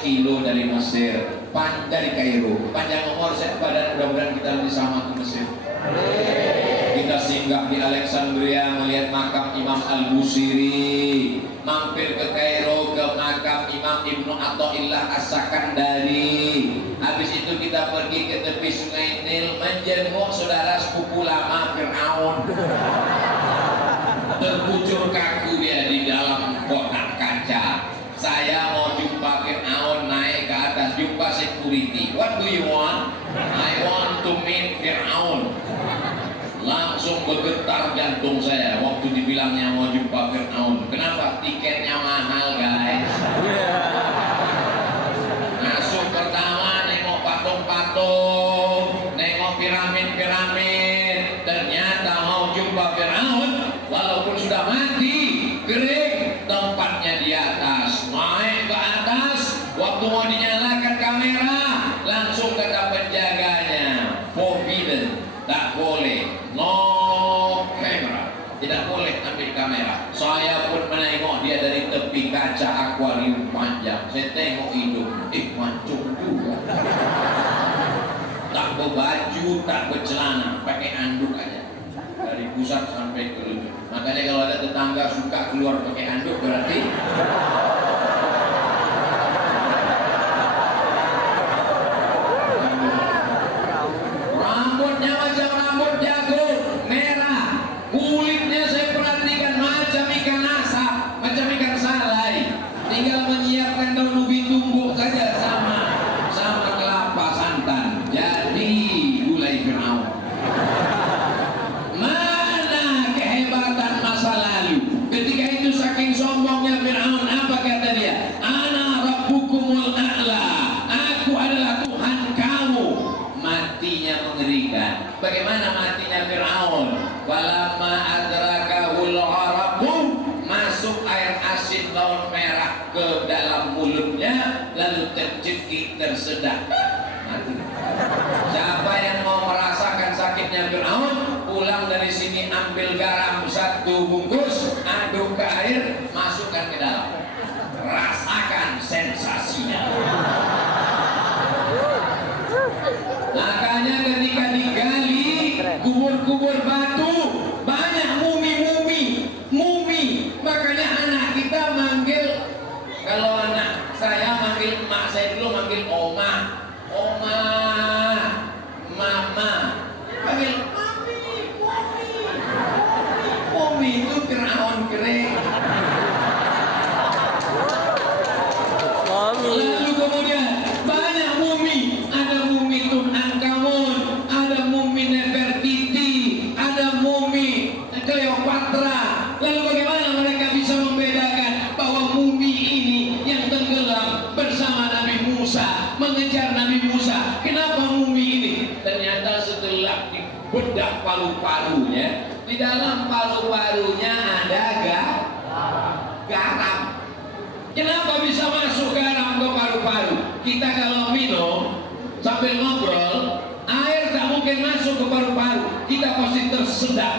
kilo dari Mesir, dari Kairo. Panjang umur saya badan, mudah-mudahan kita lebih sama ke Mesir. Kita singgah di Alexandria melihat makam Imam Al-Busiri, mampir ke Kairo ke makam Imam Ibnu Athaillah As-Sakandari. Habis itu kita pergi ke tepi Sungai Nil menjenguk saudara sepupu lama Fir'aun. Terkucur kaku dia di dalam kotak kaca. Saya mau jumpa Fir'aun, naik ke atas, jumpa security. What do you want? I want to meet Fir'aun. Langsung bergetar jantung saya waktu dibilangnya mau jumpa Fir'aun. Kenapa? Tiketnya mahal, guys. Masuk pertama nengok patung-patung, nengok piramid-piramid. Ternyata mau jumpa Fir'aun, walaupun sudah mati, kering, tempatnya di atas. Naik ke atas, waktu mau dinyalakan kamera, langsung kata penjaganya, forbidden, tak boleh, no camera, tidak boleh ambil kamera. Saya pun menengok dia dari tepi kaca akuarium panjang. Saya tengok hidung, mancung juga. Tak berbaju, tak bercelana, pakai anduk aja. Dari pusat sampai ke lutut. Makanya kalau ada tetangga suka keluar pakai anduk, berarti rambutnya macam rambut jagung, merah. Kulitnya saya perhatikan macam ikan asap, macam ikan salai. Tinggal menyiapkan daun ubi tumbuk saja sama kelapa santan. Jadi gulai Fir'aun. Mana kehebatan masa lalu? Ketika itu saking sombongnya Fir'aun, apa kata dia? Ana rabbukumul a'la. Aku adalah Tuhan kamu. Matinya mengerikan. Bagaimana matinya Fir'aun? Walamma adrakahul gharaqu, masuk air asin laut merah ke dalam mulutnya, lalu tercekik tersedak. Mati. Siapa yang mau merasakan sakitnya Fir'aun, pulang dari sini ambil garam 1 bungkus, aduk ke air, masukkan ke dalam. Rasakan sensasinya. Makanya ketika digali kubur-kubur batu, banyak mumi. Makanya anak kita manggil, kalau anak saya manggil emak saya dulu manggil oma, mama, panggil mami itu Fir'aun kering. Lalu kemudian banyak mumi, ada mumi Tutankhamun, ada mumi Nefertiti, ada mumi Cleopatra. Lalu bagaimana mereka bisa membedakan bahwa mumi ini yang tenggelam bersama Nabi Musa, mengejar Nabi Musa? Kenapa mumi ini? Ternyata setelah dibedah paru-parunya, di dalam paru-parunya ada garam. Kenapa bisa masuk garam ke paru-paru? Kita kalau minum sambil ngobrol, air tak mungkin masuk ke paru-paru. Kita pasti tersedak.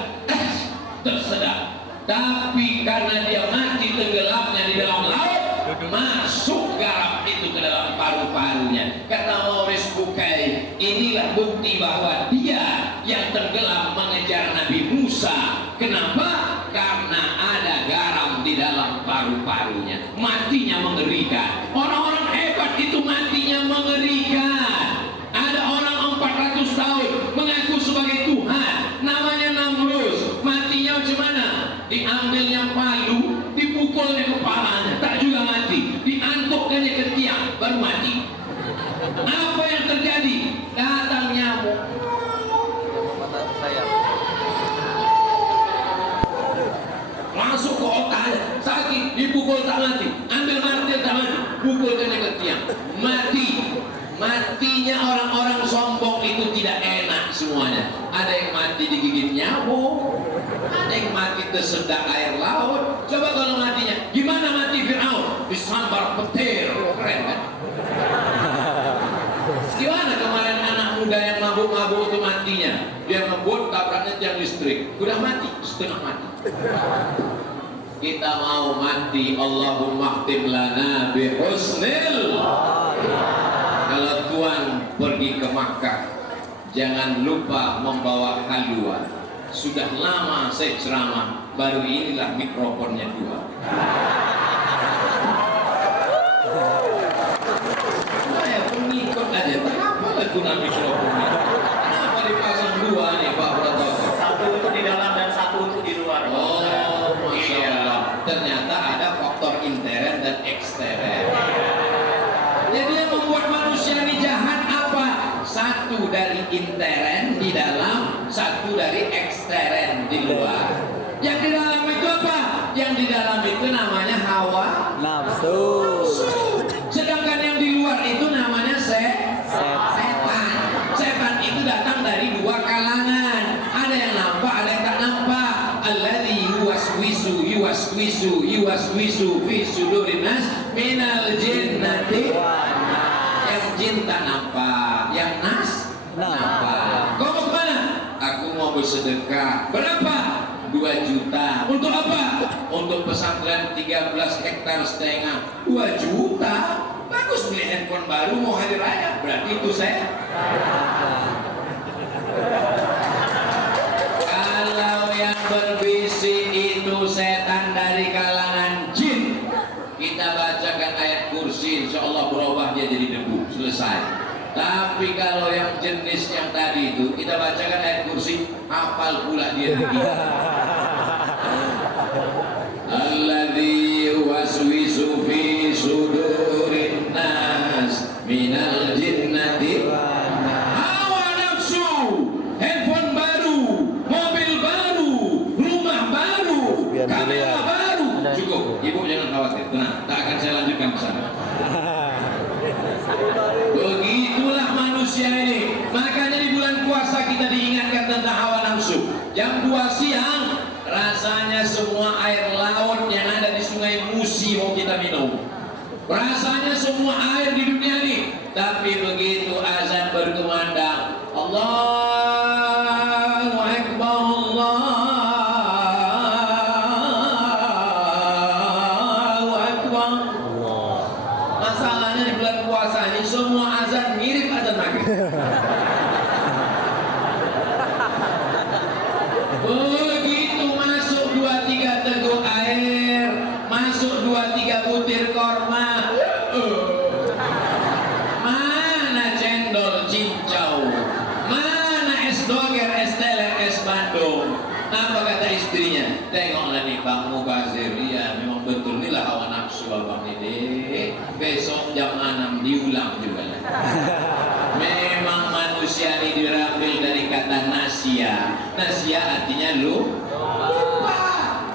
Tapi karena dia mati tenggelamnya di dalam laut, masuk garam itu ke dalam paru-parunya. Kata Maurice Bucaille, inilah bukti bahwa dia yang tenggelam mengejar Nabi Musa. Kenapa? Karena ada garam di dalam paru-parunya. Matinya mengerikan. Orang-orang hebat itu matinya mengerikan. Ada orang 400 tahun mengaku sebagai Tuhan, namanya Namrus. Matinya macam mana? Diambilnya palu, dipukulnya kepalanya, tak juga mati. Diangkutkannya ke tiang, baru mati. Apa yang terjadi? Datang nyamuk. Masuk ke otaknya, sakit, dipukul tak mati, ambil martil tak mati, pukulkannya ke tiang, mati. Matinya orang-orang sombong itu tidak enak semuanya. Ada yang mati digigit nyamuk, ada yang mati tersedak air laut. Coba kalau matinya, gimana mati Fir'aun? Disambar petir, keren kan? Gimana kemarin anak muda yang mabuk-mabuk itu matinya? Dia ngebut tabraknya tiang listrik, udah mati, setengah mati. kita mau mati Allahumma khtim lana bi husnil. Kalau Tuhan pergi ke Makkah, jangan lupa membawa halwa. Sudah lama saya ceramah, baru inilah mikrofonnya dua. Saya pengikut aja, kenapa guna mikrofonnya? Kenapa dipasang dua nih Pak Protokol? Satu untuk di dalam dan satu untuk di luar. Oh, Masya Allah. Ternyata ada faktor intern dan ekstern. Jadi yang membuat manusia ini jahat apa? Satu dari intern di dalam, satu dari ekstern di luar. Yang di dalam itu apa? Yang di dalam itu namanya hawa Nafsu. sedangkan yang di luar itu namanya setan. Setan itu datang dari dua kalangan. Ada yang nampak, ada yang tak nampak. Alladzi yuwaswisu fi sudurin nas minal jinnati. Yang jin tak nampak, yang nas nampak. Kau mau kemana? Aku mau bersedekah. Berapa? 2 juta. Untuk apa? Untuk pesantren 13 hektar setengah. 2 juta. Bagus, beli handphone baru mau hari raya. Berarti itu saya. Kalau yang berbisik itu setan dari kalangan jin, kita bacakan ayat kursi, insya Allah berubah dia jadi debu. Selesai. Tapi kalau yang jenis yang tadi itu, kita bacakan ayat kursi, hafal pula dia. Alladzi waswisu fi sudurin nas minal jinnati. Hawa nafsu, handphone baru, mobil baru, rumah baru, kamera baru. Cukup, ibu jangan khawatir, tenang, tak akan saya lanjutkan ke sana. Begitulah manusia ini. Makanya di bulan puasa kita diingatkan tentang hawa nafsu. Jam 2 siang rasanya semua air laut yang ada di Sungai Musi mau kita minum. Rasanya semua air di dunia ini. Tapi begitu azan berkumandang, Allahu Akbar, Allahu Akbar. Masalahnya di bulan puasa ini semua azan mirip azan maghrib. Begitu masuk 2-3 teguk air, masuk 2-3 butir korma, mana cendol cincau, mana es doger, es teler, es bandung. Apa kata istrinya? Tengoklah nih Bang Mubazir, ya memang betul inilah hawa nafsu abang ini. Besok jam 6 diulang juga. Memang manusia ini diambil dari kata nasia. Nasia artinya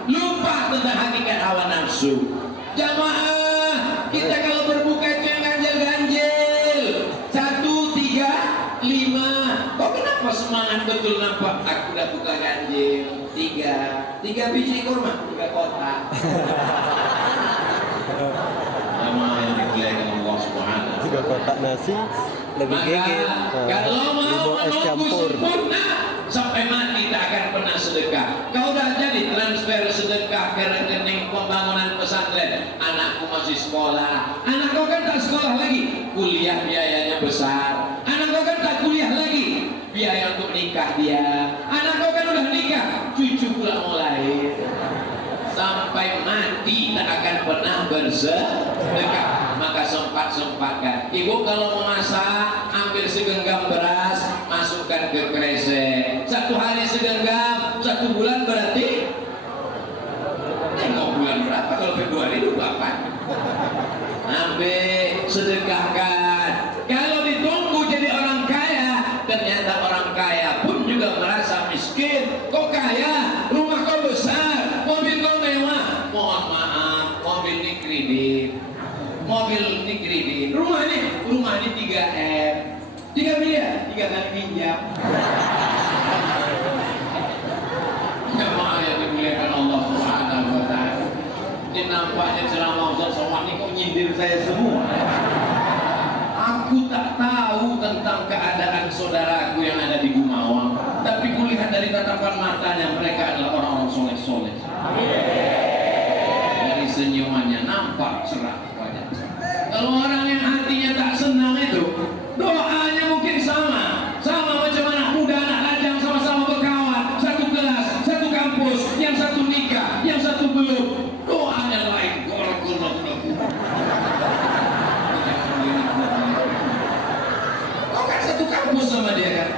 lupa tentang hakikat hawa nafsu. Jamaah, kita kalau berbuka itu yang ganjil-ganjil 1, 3, 5. Kok kenapa semangat betul nampak? Aku udah buka ganjil 3 biji kurma, 3 kotak. Jamaah yang dimuliakan Allah Subhanahu. 3 kotak nasi lebih gigit. Kalau mau es menunggu campur. sempurna sampai mati tak akan pernah sedekah. Kau dah jadi transfer sedekah ke rekening pembangunan pesantren. Anakku masih sekolah. Anak kau kan tak sekolah lagi, kuliah biayanya besar. Anak kau kan tak kuliah lagi, biaya untuk nikah dia. Anak kau kan udah nikah, cucu pula mau lahir. Sampai mati tak akan pernah bersedekah. Maka sempat-sempatkan. Ibu kalau mau masak, ambil segenggam beras, masukkan ke kresek. 1 hari segenggam, 1 bulan berarti tengok bulan berapa. Kalau Februari 28. Ambil, sedekahkan. Kalau ditunggu jadi orang kaya, ternyata orang kaya pun juga merasa miskin. Kok kaya, rumah kau besar, mobil kau mewah. Mohon maaf, mobil ini kredit. Rumah ini 3M, 3 miliar, 3 kali pinjam. Jamaah yang dimuliakan Allah Subhanahu wa Ta'ala. Ini nampaknya ceramah Ustaz Somad ini kok nyindir saya semua. Aku tak tahu tentang keadaan saudaraku yang ada di Gumawang, tapi kulihat dari tatapan matanya mereka adalah orang-orang soleh-soleh.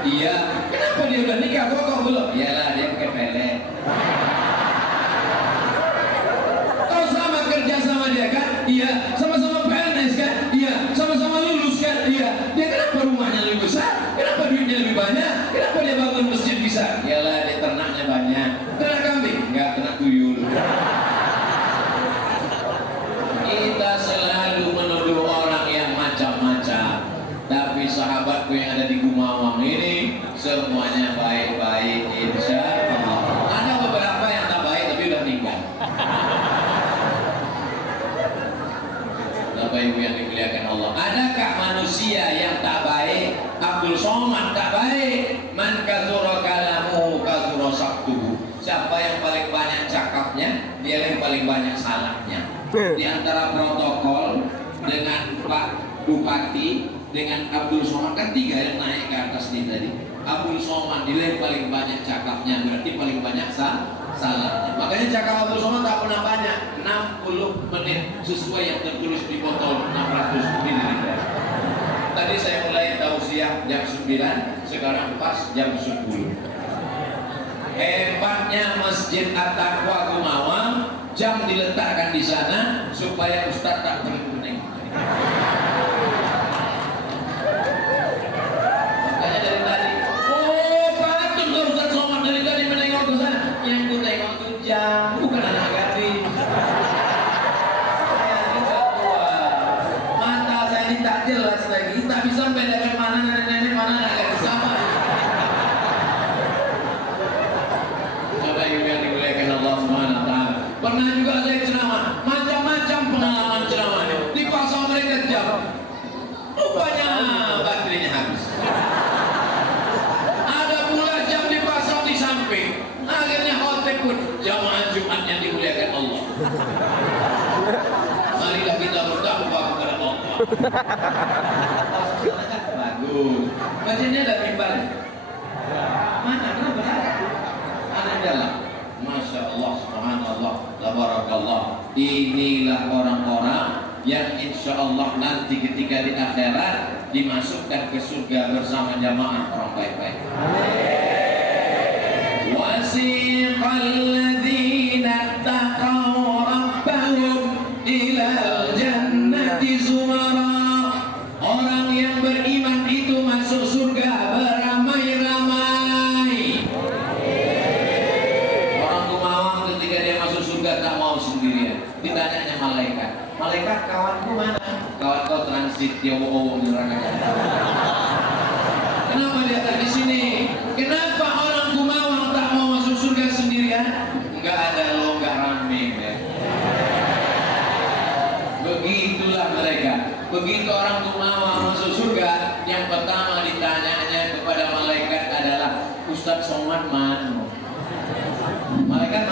Iya. Kenapa dia udah nikah kok belum? Iyalah dia pakai pelet. Kau sama kerja sama dia kan? Iya. Sama-sama PNS kan? Iya. Sama-sama lulus kan? Iya. Dia kenapa rumahnya lebih besar? Kenapa duitnya lebih banyak? Kenapa dia bangun masjid bisa? Iyalah dia ternaknya banyak. Ternak kambing? Enggak, ternak tuyul. Kita selalu menuduh orang yang macam-macam. Tapi sahabatku yang ada di Gumawang ini semuanya baik-baik, insya Allah. Ada beberapa yang tak baik tapi udah meninggal. Bapak Ibu yang dimuliakan Allah, adakah manusia yang tak baik? Abdul Somad tak baik. Man katsura kalamuhu katsura saktuhu. Siapa yang paling banyak cakapnya, dia yang paling banyak salahnya. Di antara protokol dengan Pak Bupati dengan Abdul Somad kan 3 yang naik ke atas ini tadi. Abdul Somad dia yang paling banyak cakapnya, berarti paling banyak salahnya. Makanya cakap Abdul Somad tak pernah banyak, 60 menit sesuai yang tertulis di botol 600 ml. Tadi saya mulai tausiah jam 9, sekarang pas jam 10. Hebatnya Masjid At-Taqwa Gumawang, jam diletakkan di sana supaya Ustaz tak berkuning. Makanya dari tadi, oh patut kalau Ustaz Somad dari tadi menengok ke sana. Yang ku tengok itu jam, bukan anak gadis. Saya ini tak kuat. Mata saya ini tak jelas lagi, tak bisa membedakan mana nenek-nenek, mana anak gadis sama. Bapak Ibu yang dimuliakan Allah Subhanahu wa taala. Pernah juga saya ceramah, macam-macam pengalaman ceramahnya. Dipasang mereka jam. Rupanya baterainya habis. Ada pula jam dipasang di samping. Akhirnya hotel pun jamaah Jumat yang dimuliakan Allah. Marilah kita bertakwa kepada Allah. Bagus. Bajunya ada mimbar. Mana? Kenapa? Ada di dalam. Masya Allah, subhanallah, tabarakallah. Inilah orang-orang yang insya Allah nanti ketika di akhirat dimasukkan ke surga bersama jamaah orang baik-baik. Wasiqal ladzina taqaw rabbahum ilal jannati zumara. Orang yang beriman itu masuk surga beramai-ramai. Orang Gumawang ketika dia masuk surga tak mau sendirian. Ditanyanya malaikat, malaikat kawanku mana? Kawan kau transit dia wow neraka. Kenapa dia tak di sini? Kenapa orang Gumawang tak mau masuk surga sendirian? Enggak ada lo, enggak rame ya. Begitulah mereka. Begitu orang Gumawang masuk surga, yang pertama ditanyanya kepada malaikat adalah Ustaz Somad mana? Malaikat,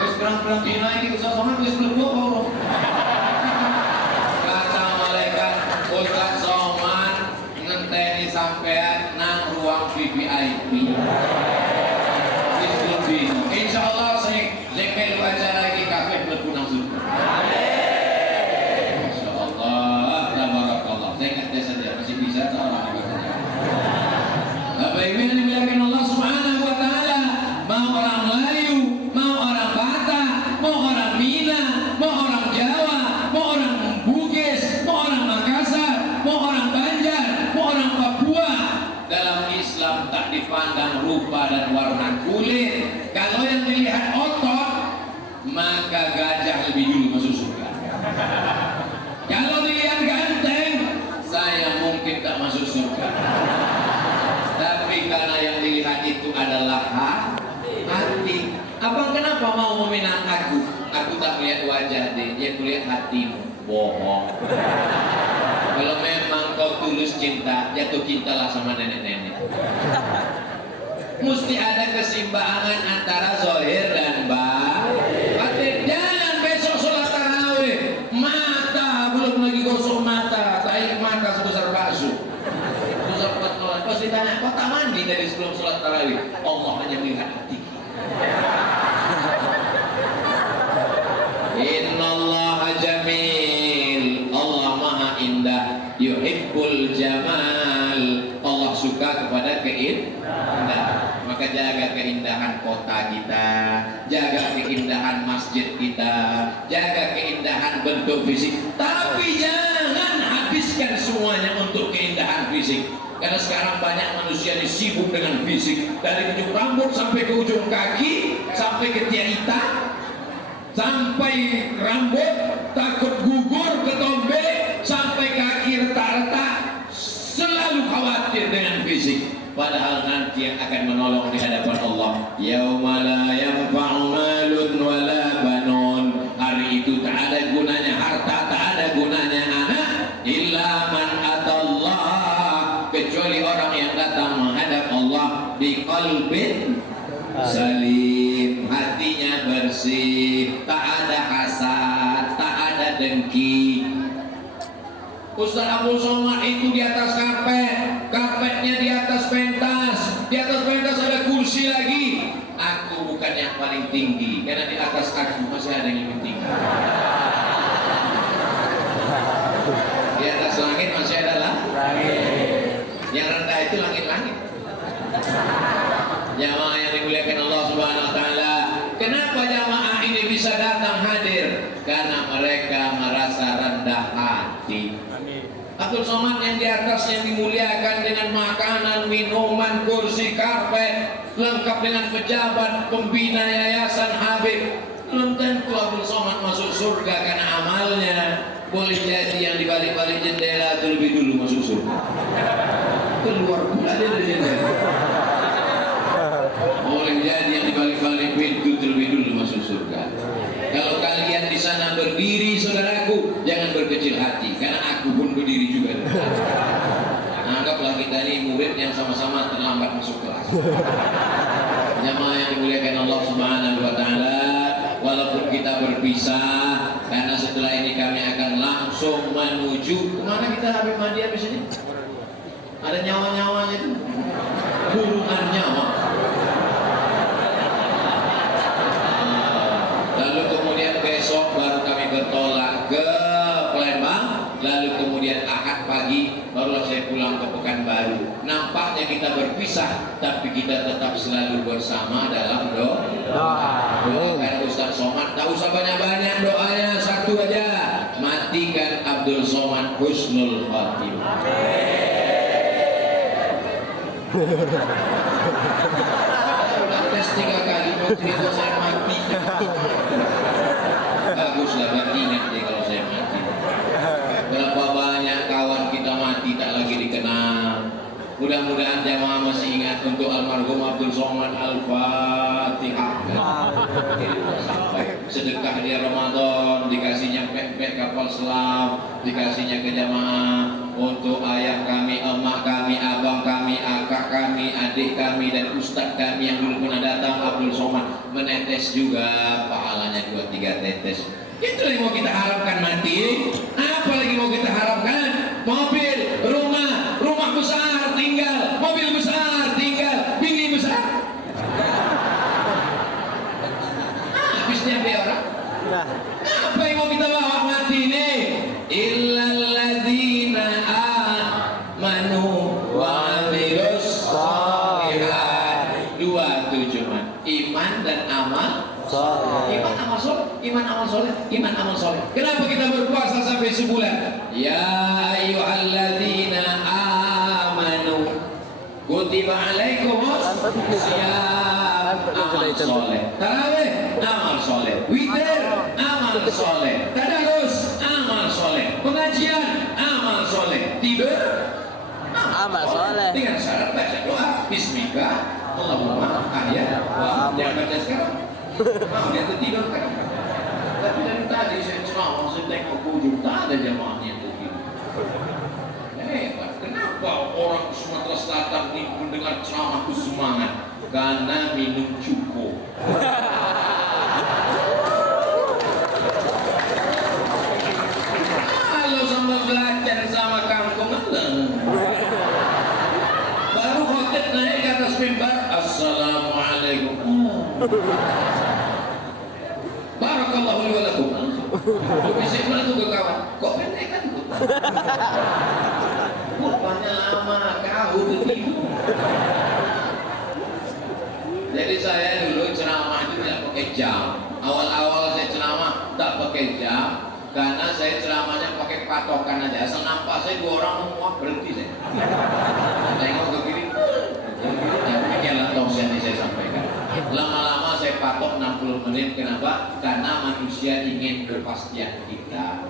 wis kurang-kurang dino iki Ustaz Somad wis mlebu apa? Kata malaikat, Ustaz Somad ngenteni sampean nang ruang VIP. Wis mlebu dino. Insyaallah sing melu acara iki kabeh mlebu nang surga. Bapak Ibu yang dimuliakan Allah Subhanahu wa taala, mau orang Melayu, mau orang Batak, mau orang Minang, mau orang Jawa, mau orang Bugis, mau orang Makassar, mau orang Banjar, mau orang Papua, dalam Islam tak dipandang rupa dan warna kulit. Kalau yang dilihat otot, maka gajah lebih dulu masuk surga. Kalau dilihat ganteng, saya mungkin tak masuk surga. Tapi karena yang dilihat itu adalah hati. Abang kenapa mau meminang aku? Aku tak melihat wajah dia, dia kulihat hatimu. Bohong. Kalau memang kau tulus cinta, jatuh cintalah sama nenek-nenek. Mesti ada keseimbangan antara zahir dan batin. Jangan besok sholat tarawih, mata belum lagi gosok mata, tarik mata sebesar bakso. Pas ditanya, kok tak mandi dari sebelum sholat tarawih? Allah hanya melihat hati. Innallaha jamil. Allah maha indah. Yuhibbul jamal. Allah suka kepada Nah, maka jaga keindahan kota kita, jaga keindahan masjid kita, jaga keindahan bentuk fisik. Tapi jangan habiskan semuanya untuk keindahan fisik. Karena sekarang banyak manusia yang sibuk dengan fisik, dari ujung rambut sampai ke ujung kaki, sampai ke tiang hitam, sampai rambut takut gugur ketombe, sampai kaki retak-retak, selalu khawatir dengan fisik. Padahal nanti yang akan menolong di hadapan Allah, yauma la yanfa'u malun wala banun. Hari itu tak ada gunanya harta, tak ada gunanya anak, illa man atallah, kecuali orang yang datang menghadap Allah di qalbin salim, hatinya bersih, tak ada hasad, tak ada dengki. Ustaz Abdul Somad itu di atas karpet, karpetnya di atas pentas, di atas pentas ada kursi lagi. Aku bukan yang paling tinggi, karena di atas aku masih ada yang lebih tinggi. Di atas langit masih ada langit. Yang rendah itu langit-langit. Jamaah yang dimuliakan Allah Subhanahu wa taala, kenapa jamaah ini bisa datang hadir? Karena mereka merasa rendah hati. Abdul Somad yang di atas yang dimuliakan dengan makanan, minuman, kursi, karpet, lengkap dengan pejabat, pembina yayasan Habib. Belum tentu Abdul Somad masuk surga karena amalnya. Boleh jadi yang di balik-balik jendela itu lebih dulu masuk surga. Keluar pula dia dari jendela. Boleh jadi yang di balik-balik pintu terlebih dulu masuk surga. Kalau kalian di sana berdiri, saudaraku, jangan berkecil hati, karena aku pun berdiri juga. Anggaplah kita ini murid yang sama-sama terlambat masuk kelas. Jamaah yang dimuliakan Allah Subhanahu wa taala, walaupun kita berpisah, karena setelah ini kami akan langsung menuju kemana kita Habib Mahdi habis ini? Ada nyawa-nyawanya itu, burungan nyawa. Lalu kemudian besok baru kami bertolak ke Palembang. Lalu kemudian Ahad pagi barulah saya pulang ke Pekanbaru. Nampaknya kita berpisah, tapi kita tetap selalu bersama dalam doa. Doakan Ustaz Somad, tak usah banyak-banyak doanya, satu aja, matikan Abdul Somad husnul khatimah. Tes 3 kali mau cerita saya mati. Baguslah ingat deh kalau saya mati. Berapa banyak kawan kita mati tak lagi dikenal. Mudah-mudahan jamaah masih ingat untuk almarhum Abdul Somad. Al-Fatihah. Sampai sedekah dia Ramadan, dikasihnya pek-pek kapal selam, dikasihnya ke jamaah. Untuk ayah kami, emak kami, abang kami, akak kami, adik kami, dan ustadz kami yang dulu pernah datang, Abdul Somad, menetes juga pahalanya 2-3 tetes. Itu yang mau kita harapkan mati. Apa lagi mau kita harapkan? Mobil, rumah besar tinggal, mobil besar tinggal, bini besar. Habisnya be orang. Apa yang mau kita bawa mati ini? Illalladzina amanu wa amilus shalihat. 2 tujuan, iman dan amal soleh. Iman amal soleh. Kenapa kita berpuasa sampai sebulan? Ya ayyuhalladzina amanu kutiba alaikumus syiyam, amal soleh. Tarawih, amal soleh. Witir, amal soleh. Tadarus, amal soleh. Pengajian, amal soleh. Tidur, amal soleh. Dengan syarat baca doa bismika Allahumma ahya wa dia baca sekarang. Dia tertidur kan. Tapi dari tadi saya ceramah, saya tengok ke ujung, tak ada jamaahnya itu. Kenapa orang Sumatera Selatan ini mendengar ceramah itu semangat? Karena minum cukup. Kalau sama belajar sama kampung, baru khotib naik ke atas mimbar, assalamualaikum. Barakallahu li wa lakum. Bisa mana tuh ke kawan? Kok pendek kan tuh? Rupanya lama kau tertidur. pakai jam karena saya ceramahnya pakai patokan aja. Asal nampak saya 2 orang semua berhenti saya. Tengok ke kiri. Demikianlah tausiah yang saya sampaikan. Lama-lama saya patok 60 menit. Kenapa? Karena manusia ingin kepastian kita.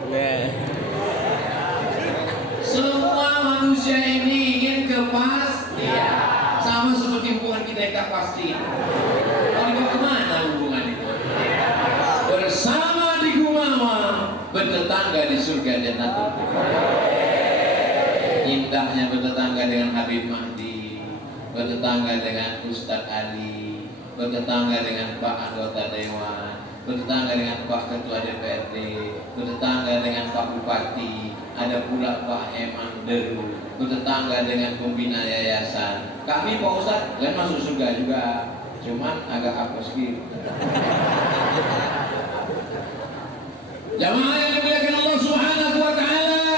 Semua manusia ini ingin kepastian. Sama seperti hubungan kita yang tak pasti. Mau dibawa kemana hubungan itu? Bersama di Gumawa, bertetangga di surga Jannatul Firdaus. Indahnya bertetangga dengan Habib Mahdi, bertetangga dengan Ustadz Ali, bertetangga dengan Pak Anggota Dewan, bertetangga dengan Pak Ketua DPRD, bertetangga dengan Pak Bupati, ada pula Pak Heman Deru, bertetangga dengan pembina yayasan. Kami Pak Ustadz, kalian masuk surga juga, cuman agak hapus gitu. Jamaah yang dimuliakan Allah Subhanahu wa taala,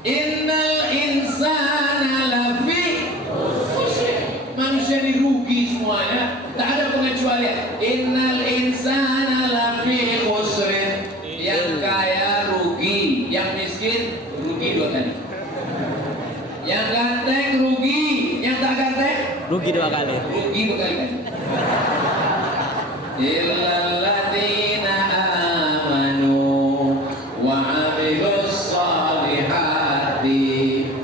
innal insana lafi khusr. Manusia ini rugi semuanya, tak ada pengecualian. Innal insana lafi khusr. Yang kaya rugi, yang miskin rugi 2 kali. Yang ganteng rugi, yang tak ganteng Rugi 2 kali. rugi berkali-kali. Illal ladzina amanu wa 'amilus shalihati.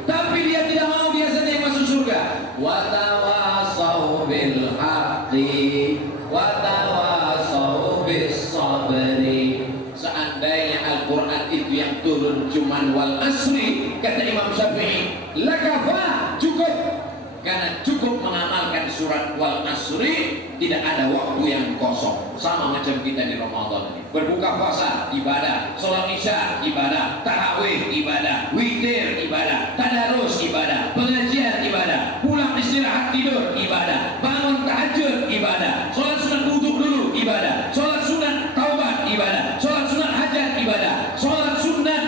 Tapi dia tidak mau, dia saja yang masuk surga. Wa tawasau bil haqqi wa tawasau bis sabri. Seandainya Al-Quran itu yang turun cuman wal asri, kata Imam Syafi'i, lakafa, cukup. Karena cukup mengamalkan surat wal asri, tidak ada waktu yang kosong. Sama macam kita di Ramadan ini. Berbuka puasa, ibadah. Sholat isya, ibadah. Tarawih, ibadah. Witir, ibadah. Tadarus, ibadah. Pengajian, ibadah. Pulang istirahat tidur, ibadah. Bangun tahajud, ibadah. Sholat sunat wudhu dulu, ibadah. Sholat sunat taubat, ibadah. Sholat sunat hajat, ibadah. Sholat sunat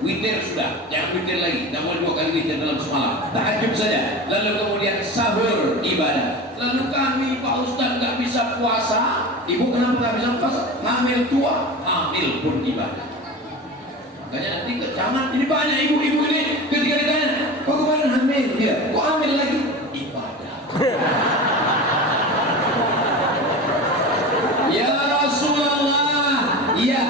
witir sudah, jangan witir lagi, tidak boleh 2 kali witir dalam semalam. Tahajud saja, lalu kemudian sahur, ibadah. Lalu kami Pak Ustaz nggak bisa puasa. Ibu kenapa nggak bisa puasa? Hamil tua, hamil pun ibadah. Makanya nanti ke camat, ini banyak ibu-ibu ini ketika ditanya, kok kemarin hamil? Iya, kok hamil lagi? Ibadah. Ya Rasulullah, ya,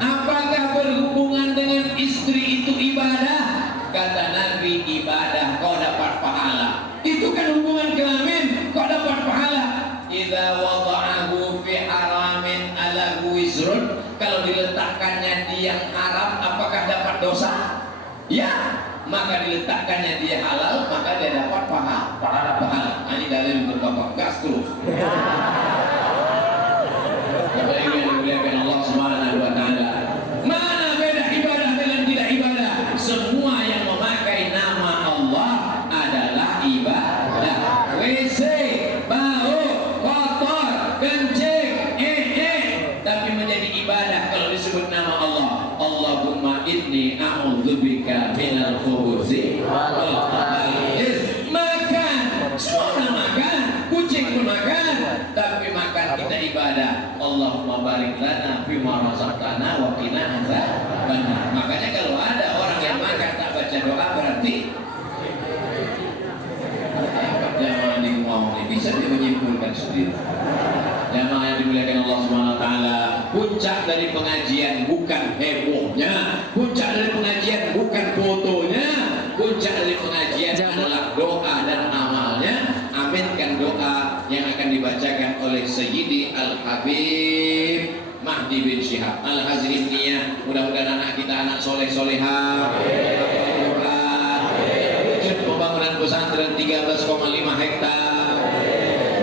apakah berhubungan dengan istri itu ibadah? Kata Nabi, ibadah kau dapat pahala. Itu kan hubungan kelamin, kau dapat pahala. Idza wada'ahu fi haramin alahu wizrun. Kalau diletakkannya di yang haram, apakah dapat dosa? Ya. Maka diletakkannya dia halal, maka dia dapat pahala. Ini dalil untuk Bapak, gas terus. Bapak Ibu yang dimuliakan Allah Subhanahu wa taala. Mana beda ibadah dengan tidak ibadah? Semua yang memakai nama Allah adalah ibadah. WC, bau, kotor, kencing, tapi menjadi ibadah kalau disebut nama Allah. Allahumma inni a'udzubika minal khubuthi wal khaba'ith. Makan, semua makan, kucing pun makan, tapi makan kita ibadah. Allahumma barik lana fima razaqtana wa qina adzabannar. Makanya kalau ada orang yang makan tak baca doa, berarti jamaah di rumah ini bisa dia menyimpulkan sendiri. Jamaah yang dimuliakan Allah Subhanahu wa taala, puncak dari pengajian bukan hebohnya, puncak dari pengajian bukan fotonya, puncak dari pengajian adalah doa dan amalnya. Aminkan doa yang akan dibacakan oleh Sayyidi Al-Habib Mahdi bin Syihab Al-Hazrin Niyah. Mudah-mudahan anak kita anak soleh-solehah, wujud pembangunan pesantren 13,5 hektar.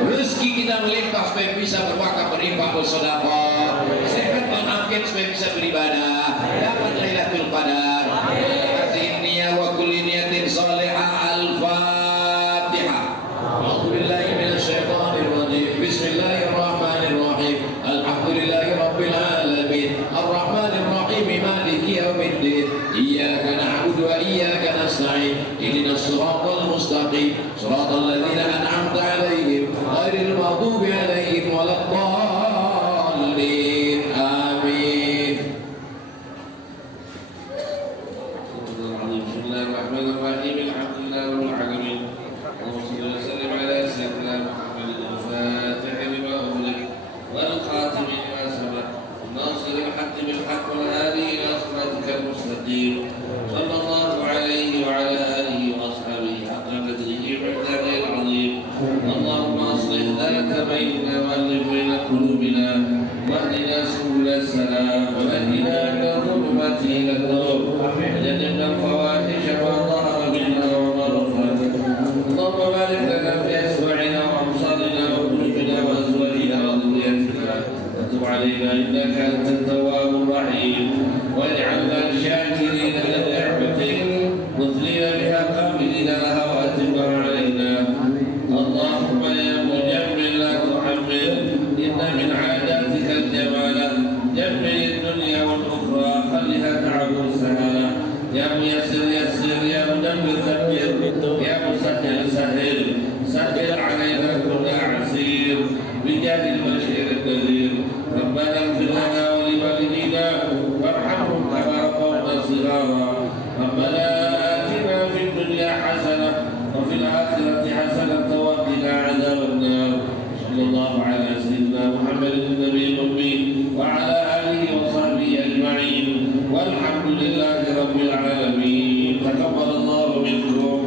Rezeki kita melimpah supaya bisa berwakaf, berinfak, bersedekah, sehat walafiat supaya bisa beribadah, dapat Lailatul Qadar. Hazrin Niyah wa kulli niyatin salihah. Al-Fatihah. A'udzu billahi minasyaitonir rajim. Bismillahirrahmanirrahim. Alhamdulillahi rabbil alamin. Arrahmanir rahim. Maliki yaumiddin. Iyyaka na'budu wa iyyaka nasta'in. Ihdinas siratal mustaqim. Siratal ladzina an'amta 'alaihim ghairil maghdubi 'alaihim waladdallin. أنت بيننا وألف بين قلوبنا واهدنا سبل السلام ونجنا من الظلمات إلى النور وجنبنا الفواحش ما ظهر منها وما بطن اللهم بارك لنا في أسماعنا وأبصارنا وقلوبنا وأزواجنا وذريتنا وتب علينا إنك أنت التواب الرحيم واجعلنا شاكرين لنعمتك مثنين بها قابلين لها وأتمها علينا اللهم يا مجمل لا تحمل إن من عاداتك الجمال جمل الدنيا والأخرى خلها تعبر سهلا يا ميسر يسر يا مدبر دبر يا مسهل سهل سهل علينا كل عسير بجاه البشير النذير ربنا اغفر لنا ولوالدينا وارحمهم كما ربونا صغارا ربنا آتنا في الدنيا حسنة وفي الآخرة حسنة وقنا عذاب النار صلى الله على سيدنا محمد النبي الأمي وعلى آله وصحبه أجمعين والحمد لله رب العالمين تقبل الله منكم